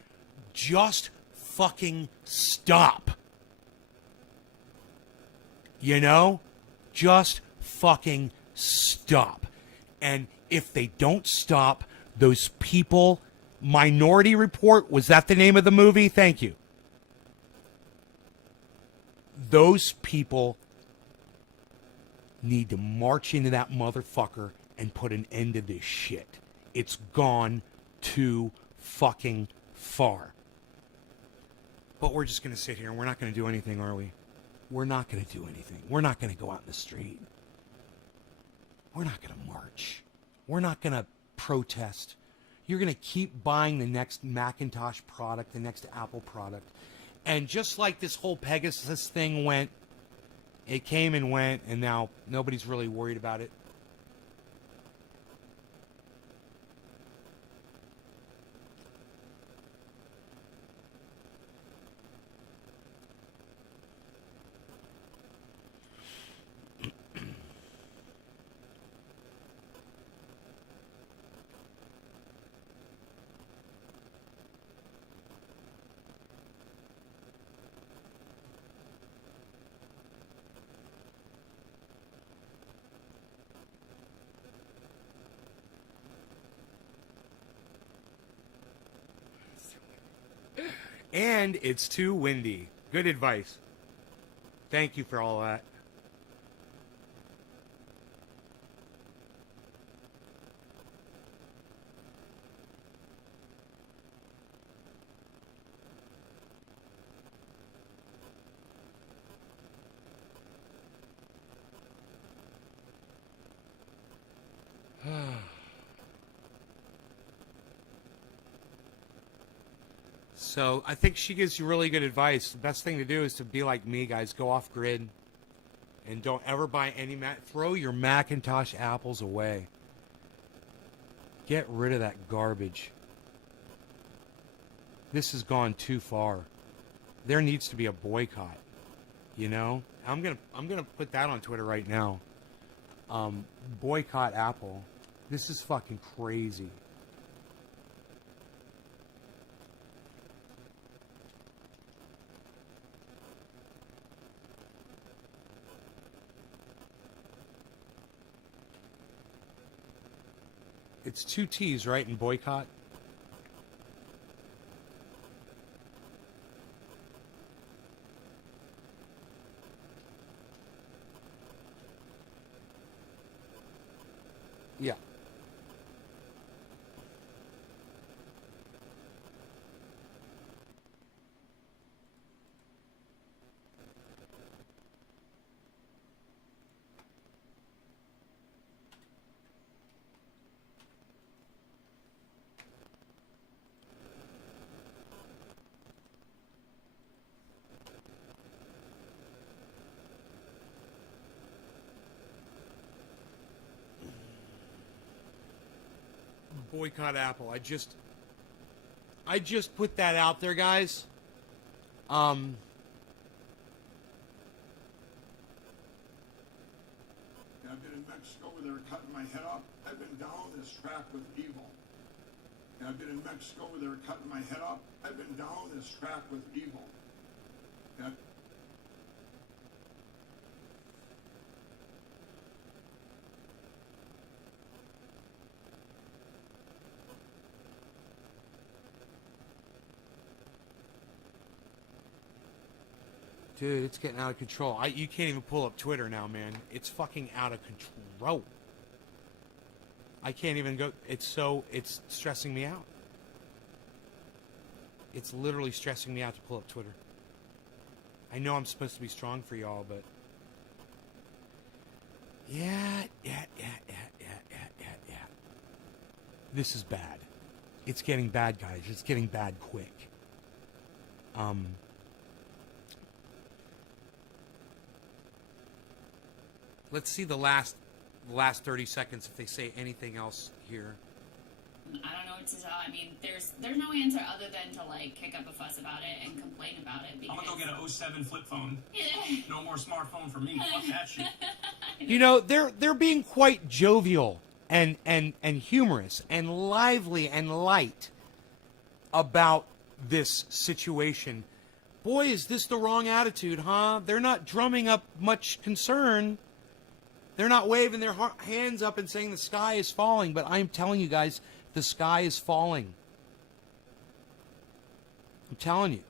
just fucking stop. You know? Just fucking stop. And if they don't stop, those people... Minority Report, was that the name of the movie? Thank you. Those people need to march into that motherfucker and put an end to this shit. It's gone too fucking far. But we're just going to sit here and we're not going to do anything, are we? We're not going to do anything. We're not going to go out in the street. We're not going to march. We're not going to protest. You're going to keep buying the next Macintosh product, the next Apple product. And just like this whole Pegasus thing went, it came and went, and now nobody's really worried about it. And it's too windy. Good advice. Thank you for all that. So I think she gives you really good advice. The best thing to do is to be like me, guys. Go off grid. And don't ever buy any throw your Macintosh apples away. Get rid of that garbage. This has gone too far. There needs to be a boycott. You know? I'm gonna put that on Twitter right now. Boycott Apple. This is fucking crazy. It's two T's, right, in boycott? Yeah. Boycott Apple. I just put that out there, guys. I've been in Mexico where they were cutting my head off. I've been down this track with evil. And I've been in Mexico where they were cutting my head up. I've been down this track with evil. And Dude, it's getting out of control. You can't even pull up Twitter now, man. It's fucking out of control. I can't even go. It's stressing me out. It's literally stressing me out to pull up Twitter. I know I'm supposed to be strong for y'all, but yeah. This is bad. It's getting bad, guys. It's getting bad quick. Let's see the last 30 seconds if they say anything else here. I don't know what to tell. I mean, there's no answer other than to like kick up a fuss about it and complain about it. Because... I'm gonna go get an 07 flip phone. Yeah. No more smartphone for me. Fuck that shit. You know, they're being quite jovial and humorous and lively and light about this situation. Boy, is this the wrong attitude, huh? They're not drumming up much concern. They're not waving their hands up and saying the sky is falling, but I'm telling you guys, the sky is falling. I'm telling you.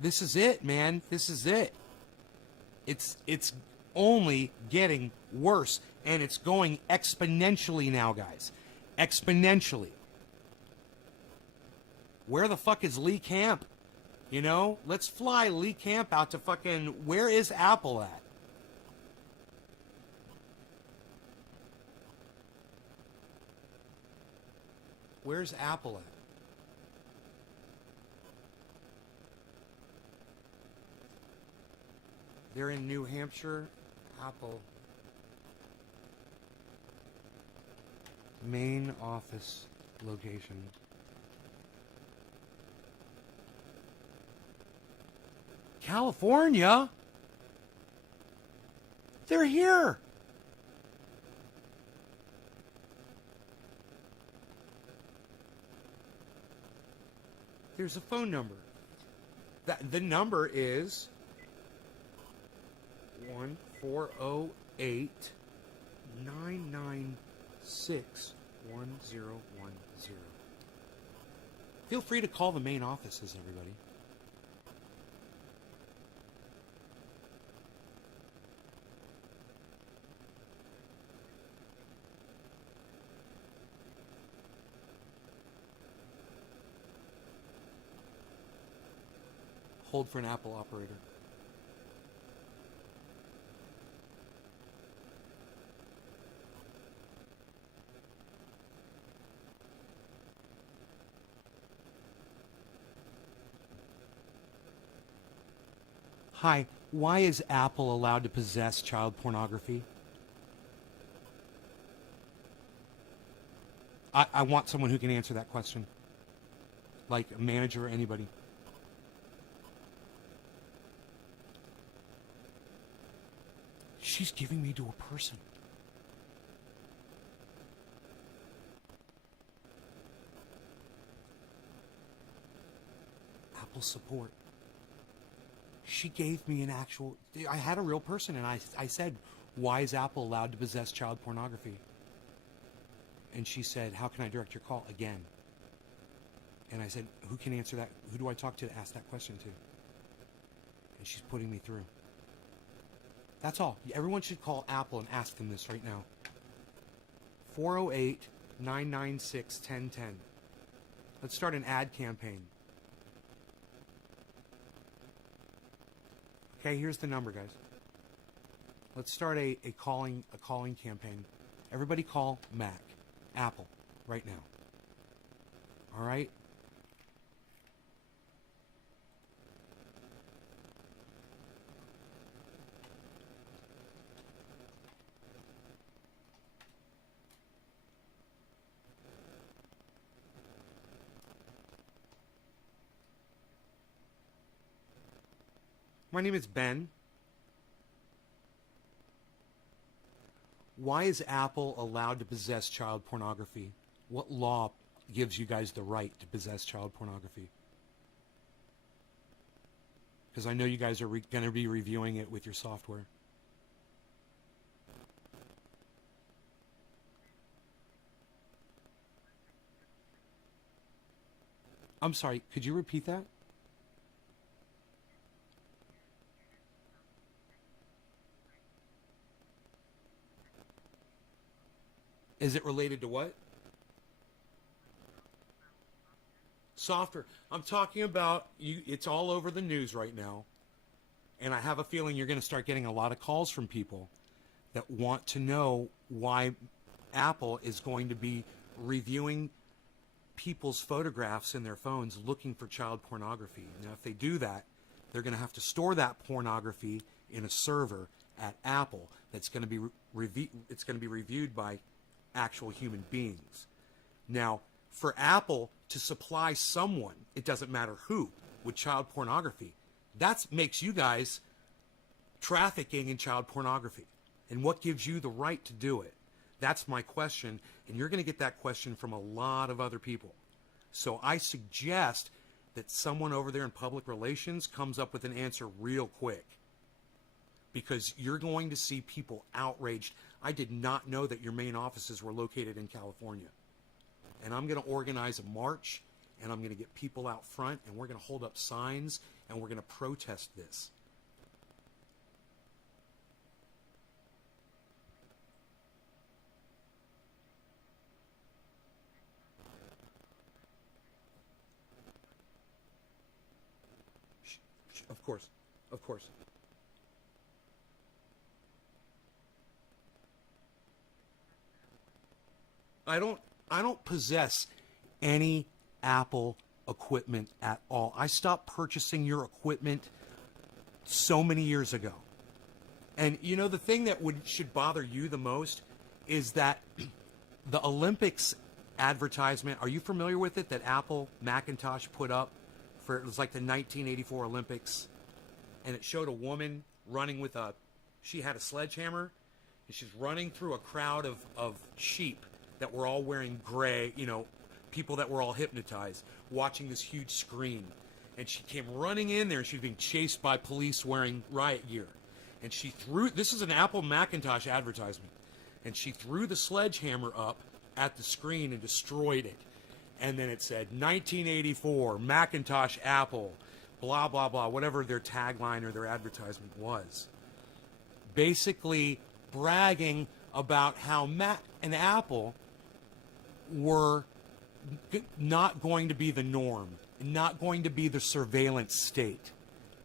This is it, man. This is it. It's only getting worse, and it's going exponentially now, guys. Exponentially. Where the fuck is Lee Camp? You know? Let's fly Lee Camp out to fucking... Where is Apple at? Where's Apple at? They're in New Hampshire. Apple. Main office location. California? They're here. There's a phone number. The number is 1-408-996-1010. Feel free to call the main offices, everybody. Hold for an Apple operator. Hi, why is Apple allowed to possess child pornography? I want someone who can answer that question. Like a manager or anybody. She's giving me to a person. Apple support. She gave me an actual... I had a real person, and I said, why is Apple allowed to possess child pornography? And she said, how can I direct your call? Again. And I said, who can answer that? Who do I talk to ask that question to? And she's putting me through. That's all. Everyone should call Apple and ask them this right now. 408-996-1010. Let's start an ad campaign. Okay, here's the number, guys. Let's start a calling campaign. Everybody call Mac, Apple, right now. All right? My name is Ben. Why is Apple allowed to possess child pornography? What law gives you guys the right to possess child pornography? Because I know you guys are going to be reviewing it with your software. I'm sorry, could you repeat that? Is it related to what? Software. I'm talking about you. It's all over the news right now. And I have a feeling you're going to start getting a lot of calls from people that want to know why Apple is going to be reviewing people's photographs in their phones looking for child pornography. Now, if they do that, they're going to have to store that pornography in a server at Apple that's going to be it's going to be reviewed by actual human beings. Now, for Apple to supply someone, it doesn't matter who, with child pornography, that makes you guys trafficking in child pornography. And what gives you the right to do it? That's my question, and you're going to get that question from a lot of other people. So I suggest that someone over there in public relations comes up with an answer real quick, because you're going to see people outraged. I did not know that your main offices were located in California. And I'm going to organize a march, and I'm going to get people out front, and we're going to hold up signs, and we're going to protest this. Of course. Of course. I don't possess any Apple equipment at all. I stopped purchasing your equipment so many years ago. And you know, the thing that should bother you the most is that the Olympics advertisement, are you familiar with it, that Apple Macintosh put up for, it was like the 1984 Olympics, and it showed a woman running with she had a sledgehammer, and she's running through a crowd of sheep that were all wearing gray, you know, people that were all hypnotized, watching this huge screen. And she came running in there, and she was being chased by police wearing riot gear. And she threw, this is an Apple Macintosh advertisement, and she threw the sledgehammer up at the screen and destroyed it. And then it said, 1984, Macintosh Apple, blah, blah, blah, whatever their tagline or their advertisement was. Basically bragging about how Mac and Apple were not going to be the norm, not going to be the surveillance state.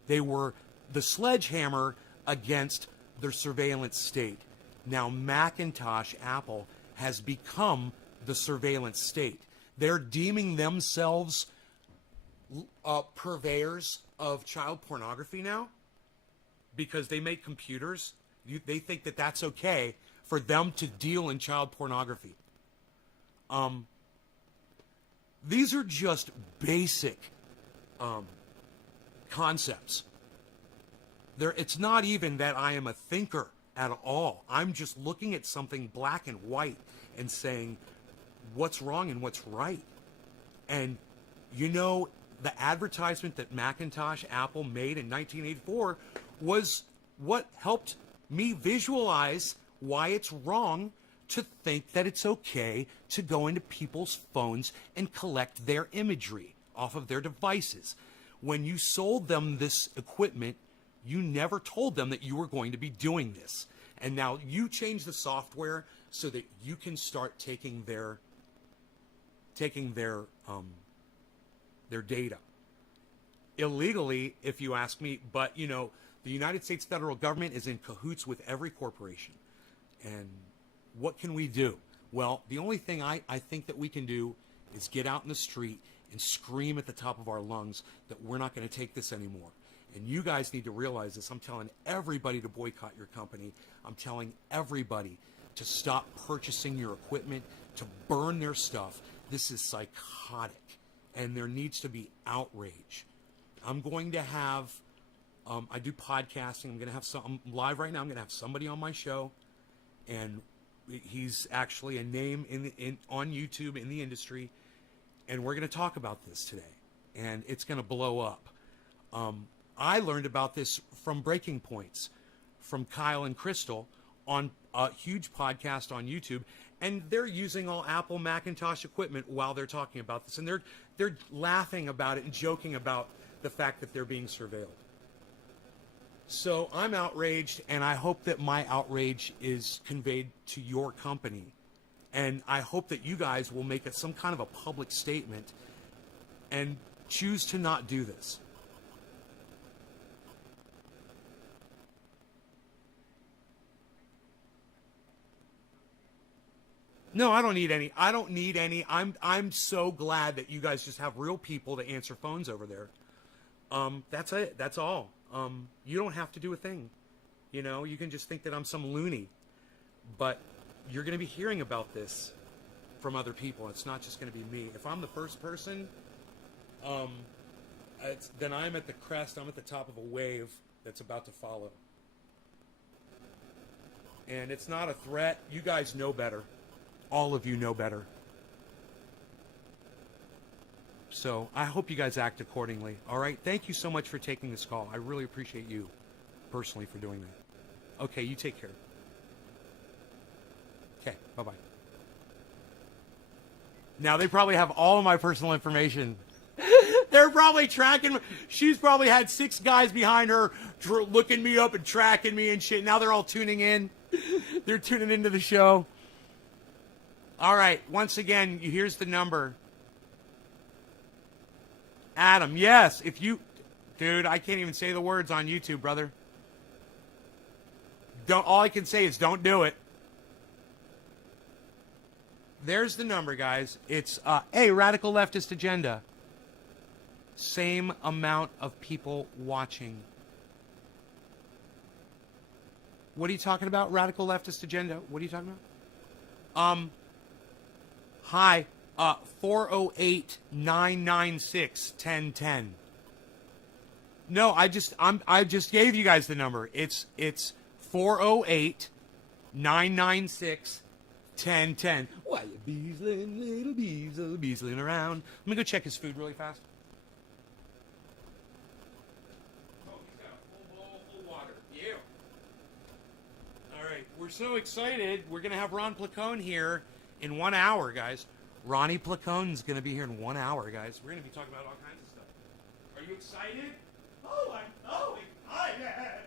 They were the sledgehammer against the surveillance state. Now Macintosh Apple has become the surveillance state. They're deeming themselves purveyors of child pornography now because they make computers. They think that that's okay for them to deal in child pornography. These are just basic concepts. It's not even that I am a thinker at all. I'm just looking at something black and white and saying what's wrong and what's right. And you know, the advertisement that Macintosh Apple made in 1984 was what helped me visualize why it's wrong to think that it's okay to go into people's phones and collect their imagery off of their devices. When you sold them this equipment, you never told them that you were going to be doing this. And now you change the software so that you can start taking their data illegally, if you ask me. But you know, the United States federal government is in cahoots with every corporation. And what can we do? Well, the only thing I think that we can do is get out in the street and scream at the top of our lungs that we're not going to take this anymore. And you guys need to realize this. I'm telling everybody to boycott your company. I'm telling everybody to stop purchasing your equipment, to burn their stuff. This is psychotic, and there needs to be outrage. I'm going to have, I do podcasting. I'm going to have I'm live right now. I'm going to have somebody on my show, and He's actually a name on YouTube in the industry, and we're going to talk about this today, and it's going to blow up. I learned about this from Breaking Points, from Kyle and Crystal on a huge podcast on YouTube, and they're using all Apple Macintosh equipment while they're talking about this, and they're laughing about it and joking about the fact that they're being surveilled. So I'm outraged, and I hope that my outrage is conveyed to your company. And I hope that you guys will make it some kind of a public statement and choose to not do this. No, I don't need any. I don't need any. I'm so glad that you guys just have real people to answer phones over there. That's it. That's all. You don't have to do a thing. You know, you can just think that I'm some loony. But you're going to be hearing about this from other people. It's not just going to be me. If I'm the first person, then I'm at the crest. I'm at the top of a wave that's about to follow. And it's not a threat. You guys know better. All of you know better. So I hope you guys act accordingly. All right. Thank you so much for taking this call. I really appreciate you personally for doing that. Okay. You take care. Okay. Bye-bye. Now they probably have all of my personal information. They're probably tracking. She's probably had 6 guys behind her looking me up and tracking me and shit. Now they're all tuning in. They're tuning into the show. All right. Once again, here's the number. Adam, yes, if you... Dude, I can't even say the words on YouTube, brother. All I can say is don't do it. There's the number, guys. It's, Radical Leftist Agenda. Same amount of people watching. What are you talking about, Radical Leftist Agenda? What are you talking about? Hi. 408-996-1010. No, I just gave you guys the number. It's 408-996-1010. Why you beasling, little beasling around? Let me go check his food really fast. Oh, he's got a full bowl full of water. Yeah. All right, we're so excited. We're gonna have Ron Placone here in 1 hour, guys. Ronnie Placone's going to be here in 1 hour, guys. We're going to be talking about all kinds of stuff. Are you excited? Oh, I'm so excited!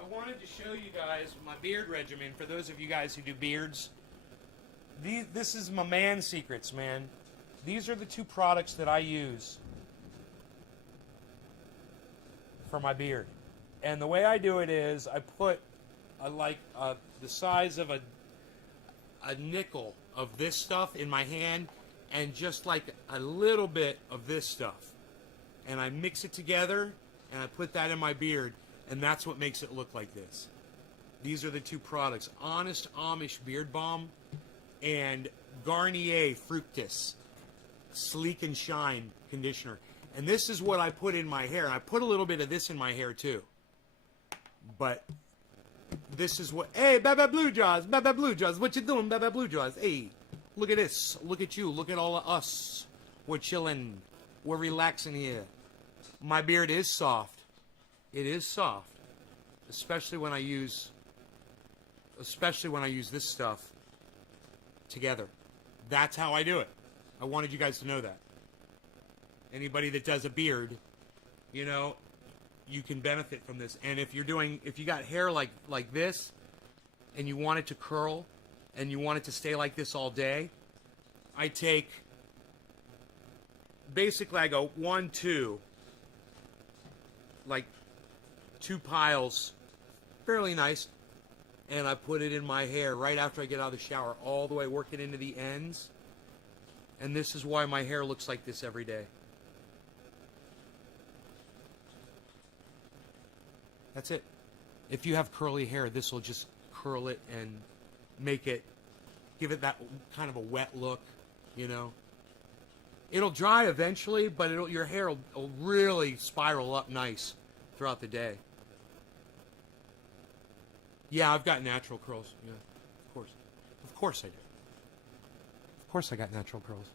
I wanted to show you guys my beard regimen for those of you guys who do beards. This is my man secrets, man. These are the two products that I use for my beard. And the way I do it is I put the size of a nickel of this stuff in my hand and just like a little bit of this stuff. And I mix it together and I put that in my beard, and that's what makes it look like this. These are the two products. Honest Amish Beard Balm and Garnier Fructis Sleek and Shine Conditioner. And this is what I put in my hair. And I put a little bit of this in my hair too. But this is what... Hey, Baba Blue Jaws! Baba Blue Jaws! What you doing, Baba Blue Jaws? Hey, look at this. Look at you. Look at all of us. We're chilling. We're relaxing here. My beard is soft. It is soft. Especially when I use this stuff together. That's how I do it. I wanted you guys to know that. Anybody that does a beard, you know, you can benefit from this. And if you got hair like this, and you want it to curl, and you want it to stay like this all day, I go 1, 2, like 2 piles, fairly nice, and I put it in my hair right after I get out of the shower, all the way, work it into the ends, and this is why my hair looks like this every day. That's it. If you have curly hair, this will just curl it and give it that kind of a wet look, you know. It'll dry eventually, but your hair will really spiral up nice throughout the day. Yeah, I've got natural curls. Yeah, of course. Of course I do. Of course I got natural curls.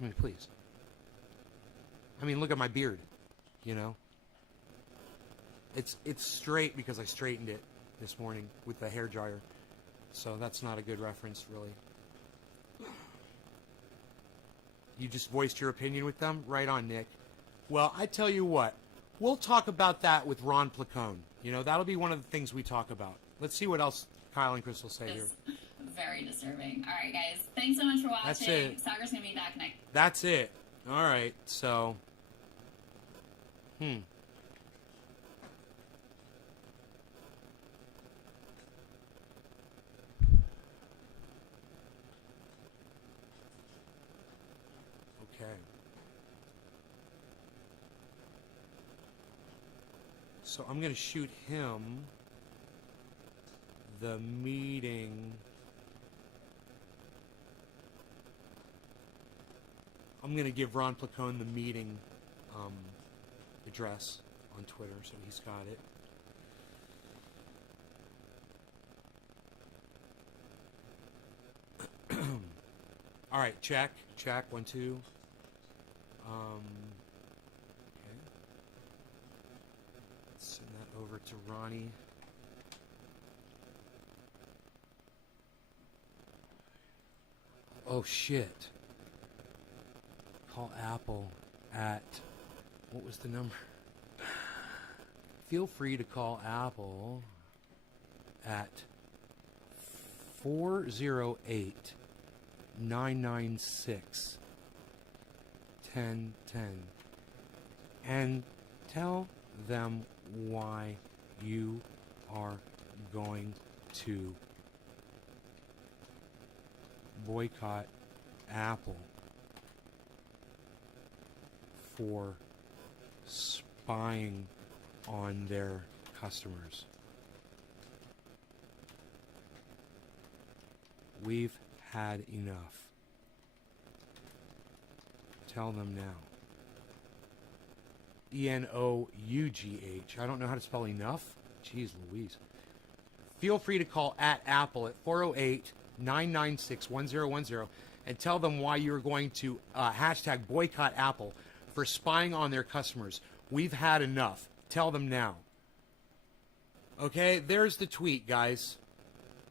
I mean, please. I mean, look at my beard, you know. It's straight because I straightened it this morning with the hair dryer. So that's not a good reference, really. You just voiced your opinion with them? Right on, Nick. Well, I tell you what. We'll talk about that with Ron Placone. You know, that'll be one of the things we talk about. Let's see what else Kyle and Crystal say here. Very disturbing. All right, guys. Thanks so much for watching. That's it. Soccer's going to be back next. That's it. All right. So, Okay. So I'm going to shoot him the meeting. I'm going to give Ron Placone the meeting address on Twitter, so he's got it. All right, check. 1, 2. Okay. Send that over to Ronnie. Oh shit. Call Apple at, what was the number? Feel free to call Apple at 408-996-1010 and tell them why you are going to boycott Apple for spying on their customers. We've had enough. Tell them now. ENOUGH. I don't know how to spell enough. Jeez Louise. Feel free to call at Apple at 408-996-1010 and tell them why you're going to hashtag boycott Apple for spying on their customers. We've had enough. Tell them now. Okay, there's the tweet, guys.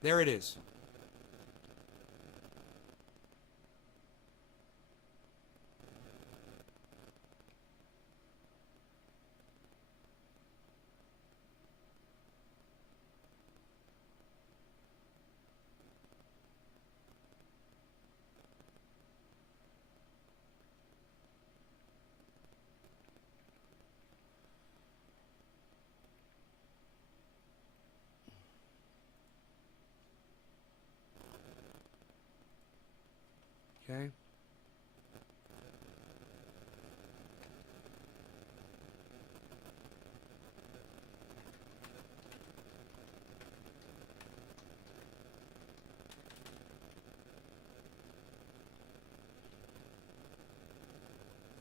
There it is. Okay.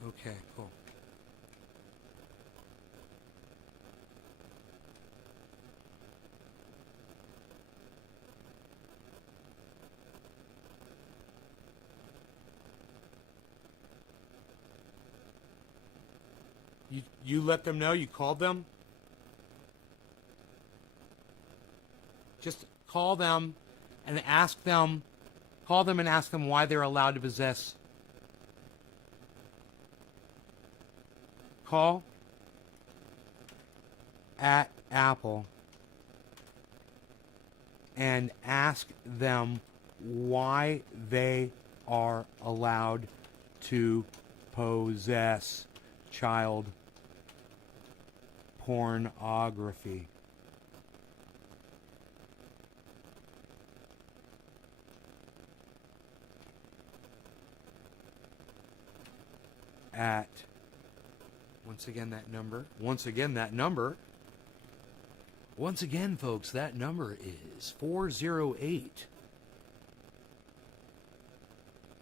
Okay, cool. You let them know? You called them? Just call them and ask them, call them and ask them why they're allowed to possess. Call at Apple and ask them why they are allowed to possess child pornography. At, once again, folks, that number is 408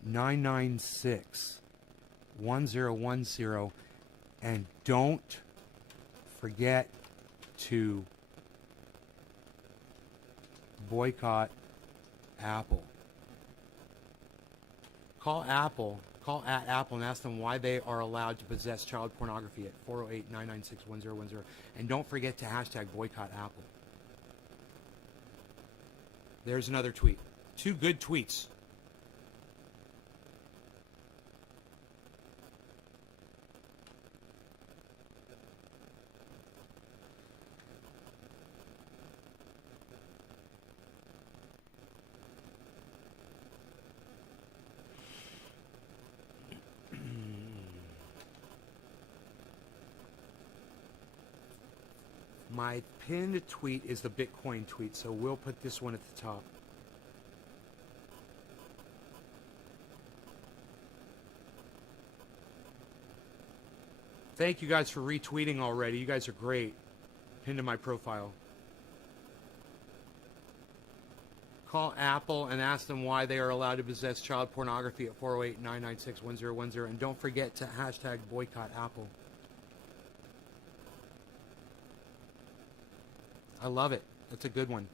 996 1010. And don't forget to boycott Apple. Call at Apple and ask them why they are allowed to possess child pornography at 408-996-1010. And don't forget to hashtag boycott Apple. There's another tweet. 2 good tweets. My pinned tweet is the Bitcoin tweet, so we'll put this one at the top. Thank you guys for retweeting already. You guys are great. Pinned to my profile. Call Apple and ask them why they are allowed to possess child pornography at 408-996-1010. And don't forget to hashtag boycott Apple. I love it. That's a good one.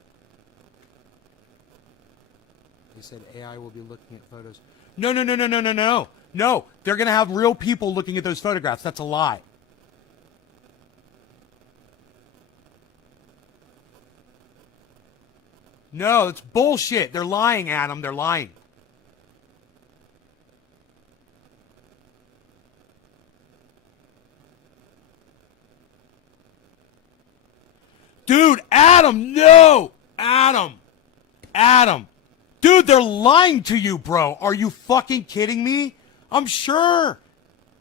They said AI will be looking at photos. No. No, they're going to have real people looking at those photographs. That's a lie. No, it's bullshit. They're lying, Adam. They're lying. Dude, Adam, no! Adam. Dude, they're lying to you, bro. Are you fucking kidding me? I'm sure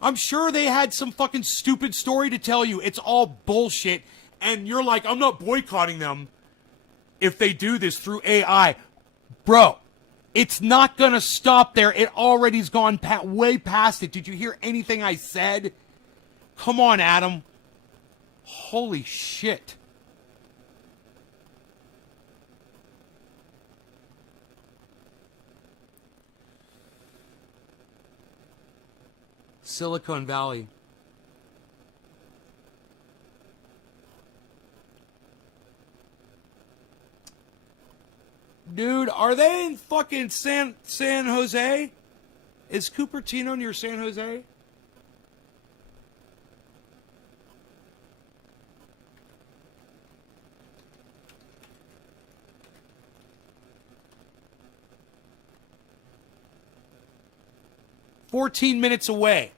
they had some fucking stupid story to tell you. It's all bullshit. And you're like, I'm not boycotting them if they do this through AI. Bro, it's not going to stop there. It already's gone way past it. Did you hear anything I said? Come on, Adam. Holy shit. Silicon Valley. Dude, are they in fucking San Jose? Is Cupertino near San Jose? "14 minutes away."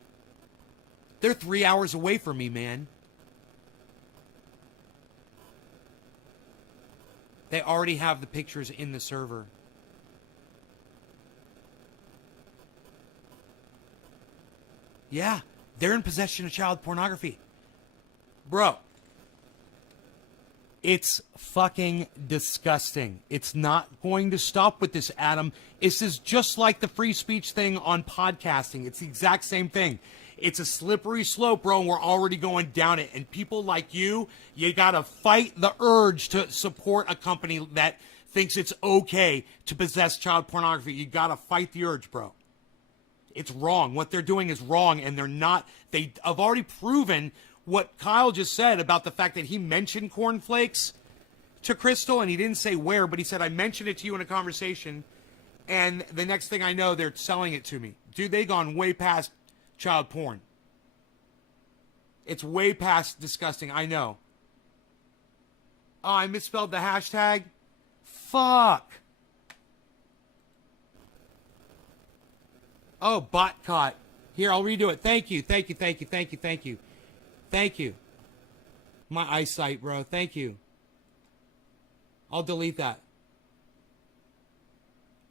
They're 3 hours away from me, man. They already have the pictures in the server. Yeah, they're in possession of child pornography. Bro. It's fucking disgusting. It's not going to stop with this, Adam. This is just like the free speech thing on podcasting. It's the exact same thing. It's a slippery slope, bro, and we're already going down it. And people like you gotta fight the urge to support a company that thinks it's okay to possess child pornography. You gotta fight the urge, bro. It's wrong. What they're doing is wrong, and they have already proven what Kyle just said about the fact that he mentioned cornflakes to Crystal, and he didn't say where, but he said, I mentioned it to you in a conversation, and the next thing I know, they're selling it to me. Dude, they've gone way past child porn. It's way past disgusting, I know. Oh, I misspelled the hashtag? Fuck. Oh, bot caught. Here, I'll redo it. Thank you. Thank you. My eyesight, bro. Thank you. I'll delete that.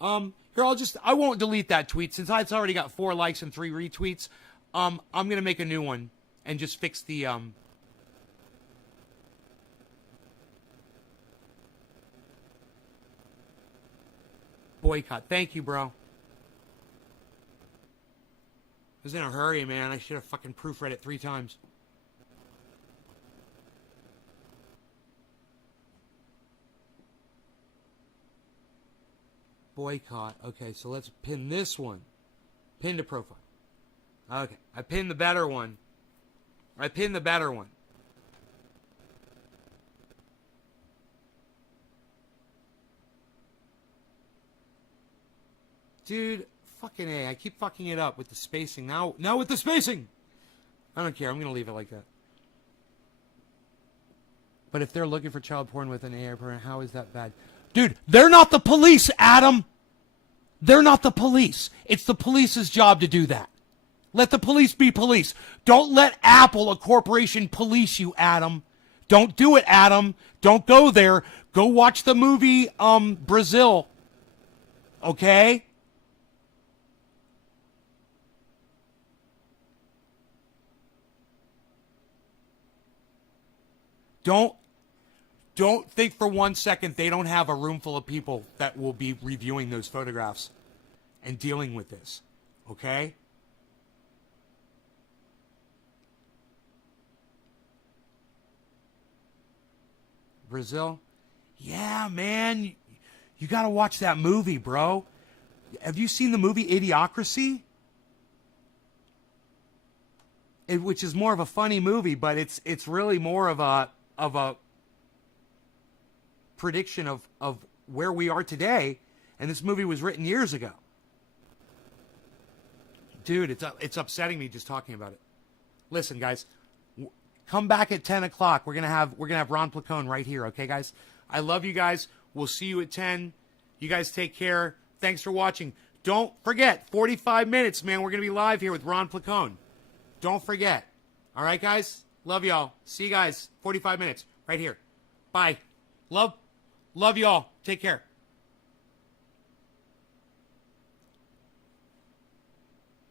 Here, I won't delete that tweet since it's already got 4 likes and 3 retweets. I'm going to make a new one and just fix the, boycott. Thank you, bro. I was in a hurry, man. I should have fucking proofread it 3 times. Boycott. Okay, so let's pin this one. Pin to profile. Okay, I pinned the better one. Dude, fucking A. I keep fucking it up with the spacing. Now with the spacing! I don't care. I'm going to leave it like that. But if they're looking for child porn with an AI program, how is that bad? Dude, they're not the police, Adam! They're not the police. It's the police's job to do that. Let the police be police. Don't let Apple, a corporation, police you, Adam. Don't do it, Adam. Don't go there. Go watch the movie, Brazil. Okay? Don't think for 1 second they don't have a room full of people that will be reviewing those photographs and dealing with this. Okay? Brazil? Yeah, man. You got to watch that movie, bro. Have you seen the movie Idiocracy? Which is more of a funny movie, but it's really more of a prediction of where we are today, and this movie was written years ago. Dude, it's upsetting me just talking about it. Listen, guys, come back at 10 o'clock. We're gonna have Ron Placone right here, okay, guys? I love you guys. We'll see you at 10. You guys take care. Thanks for watching. Don't forget, 45 minutes, man. We're gonna be live here with Ron Placone. Don't forget. All right, guys? Love y'all. See you guys. 45 minutes right here. Bye. Love y'all. Take care.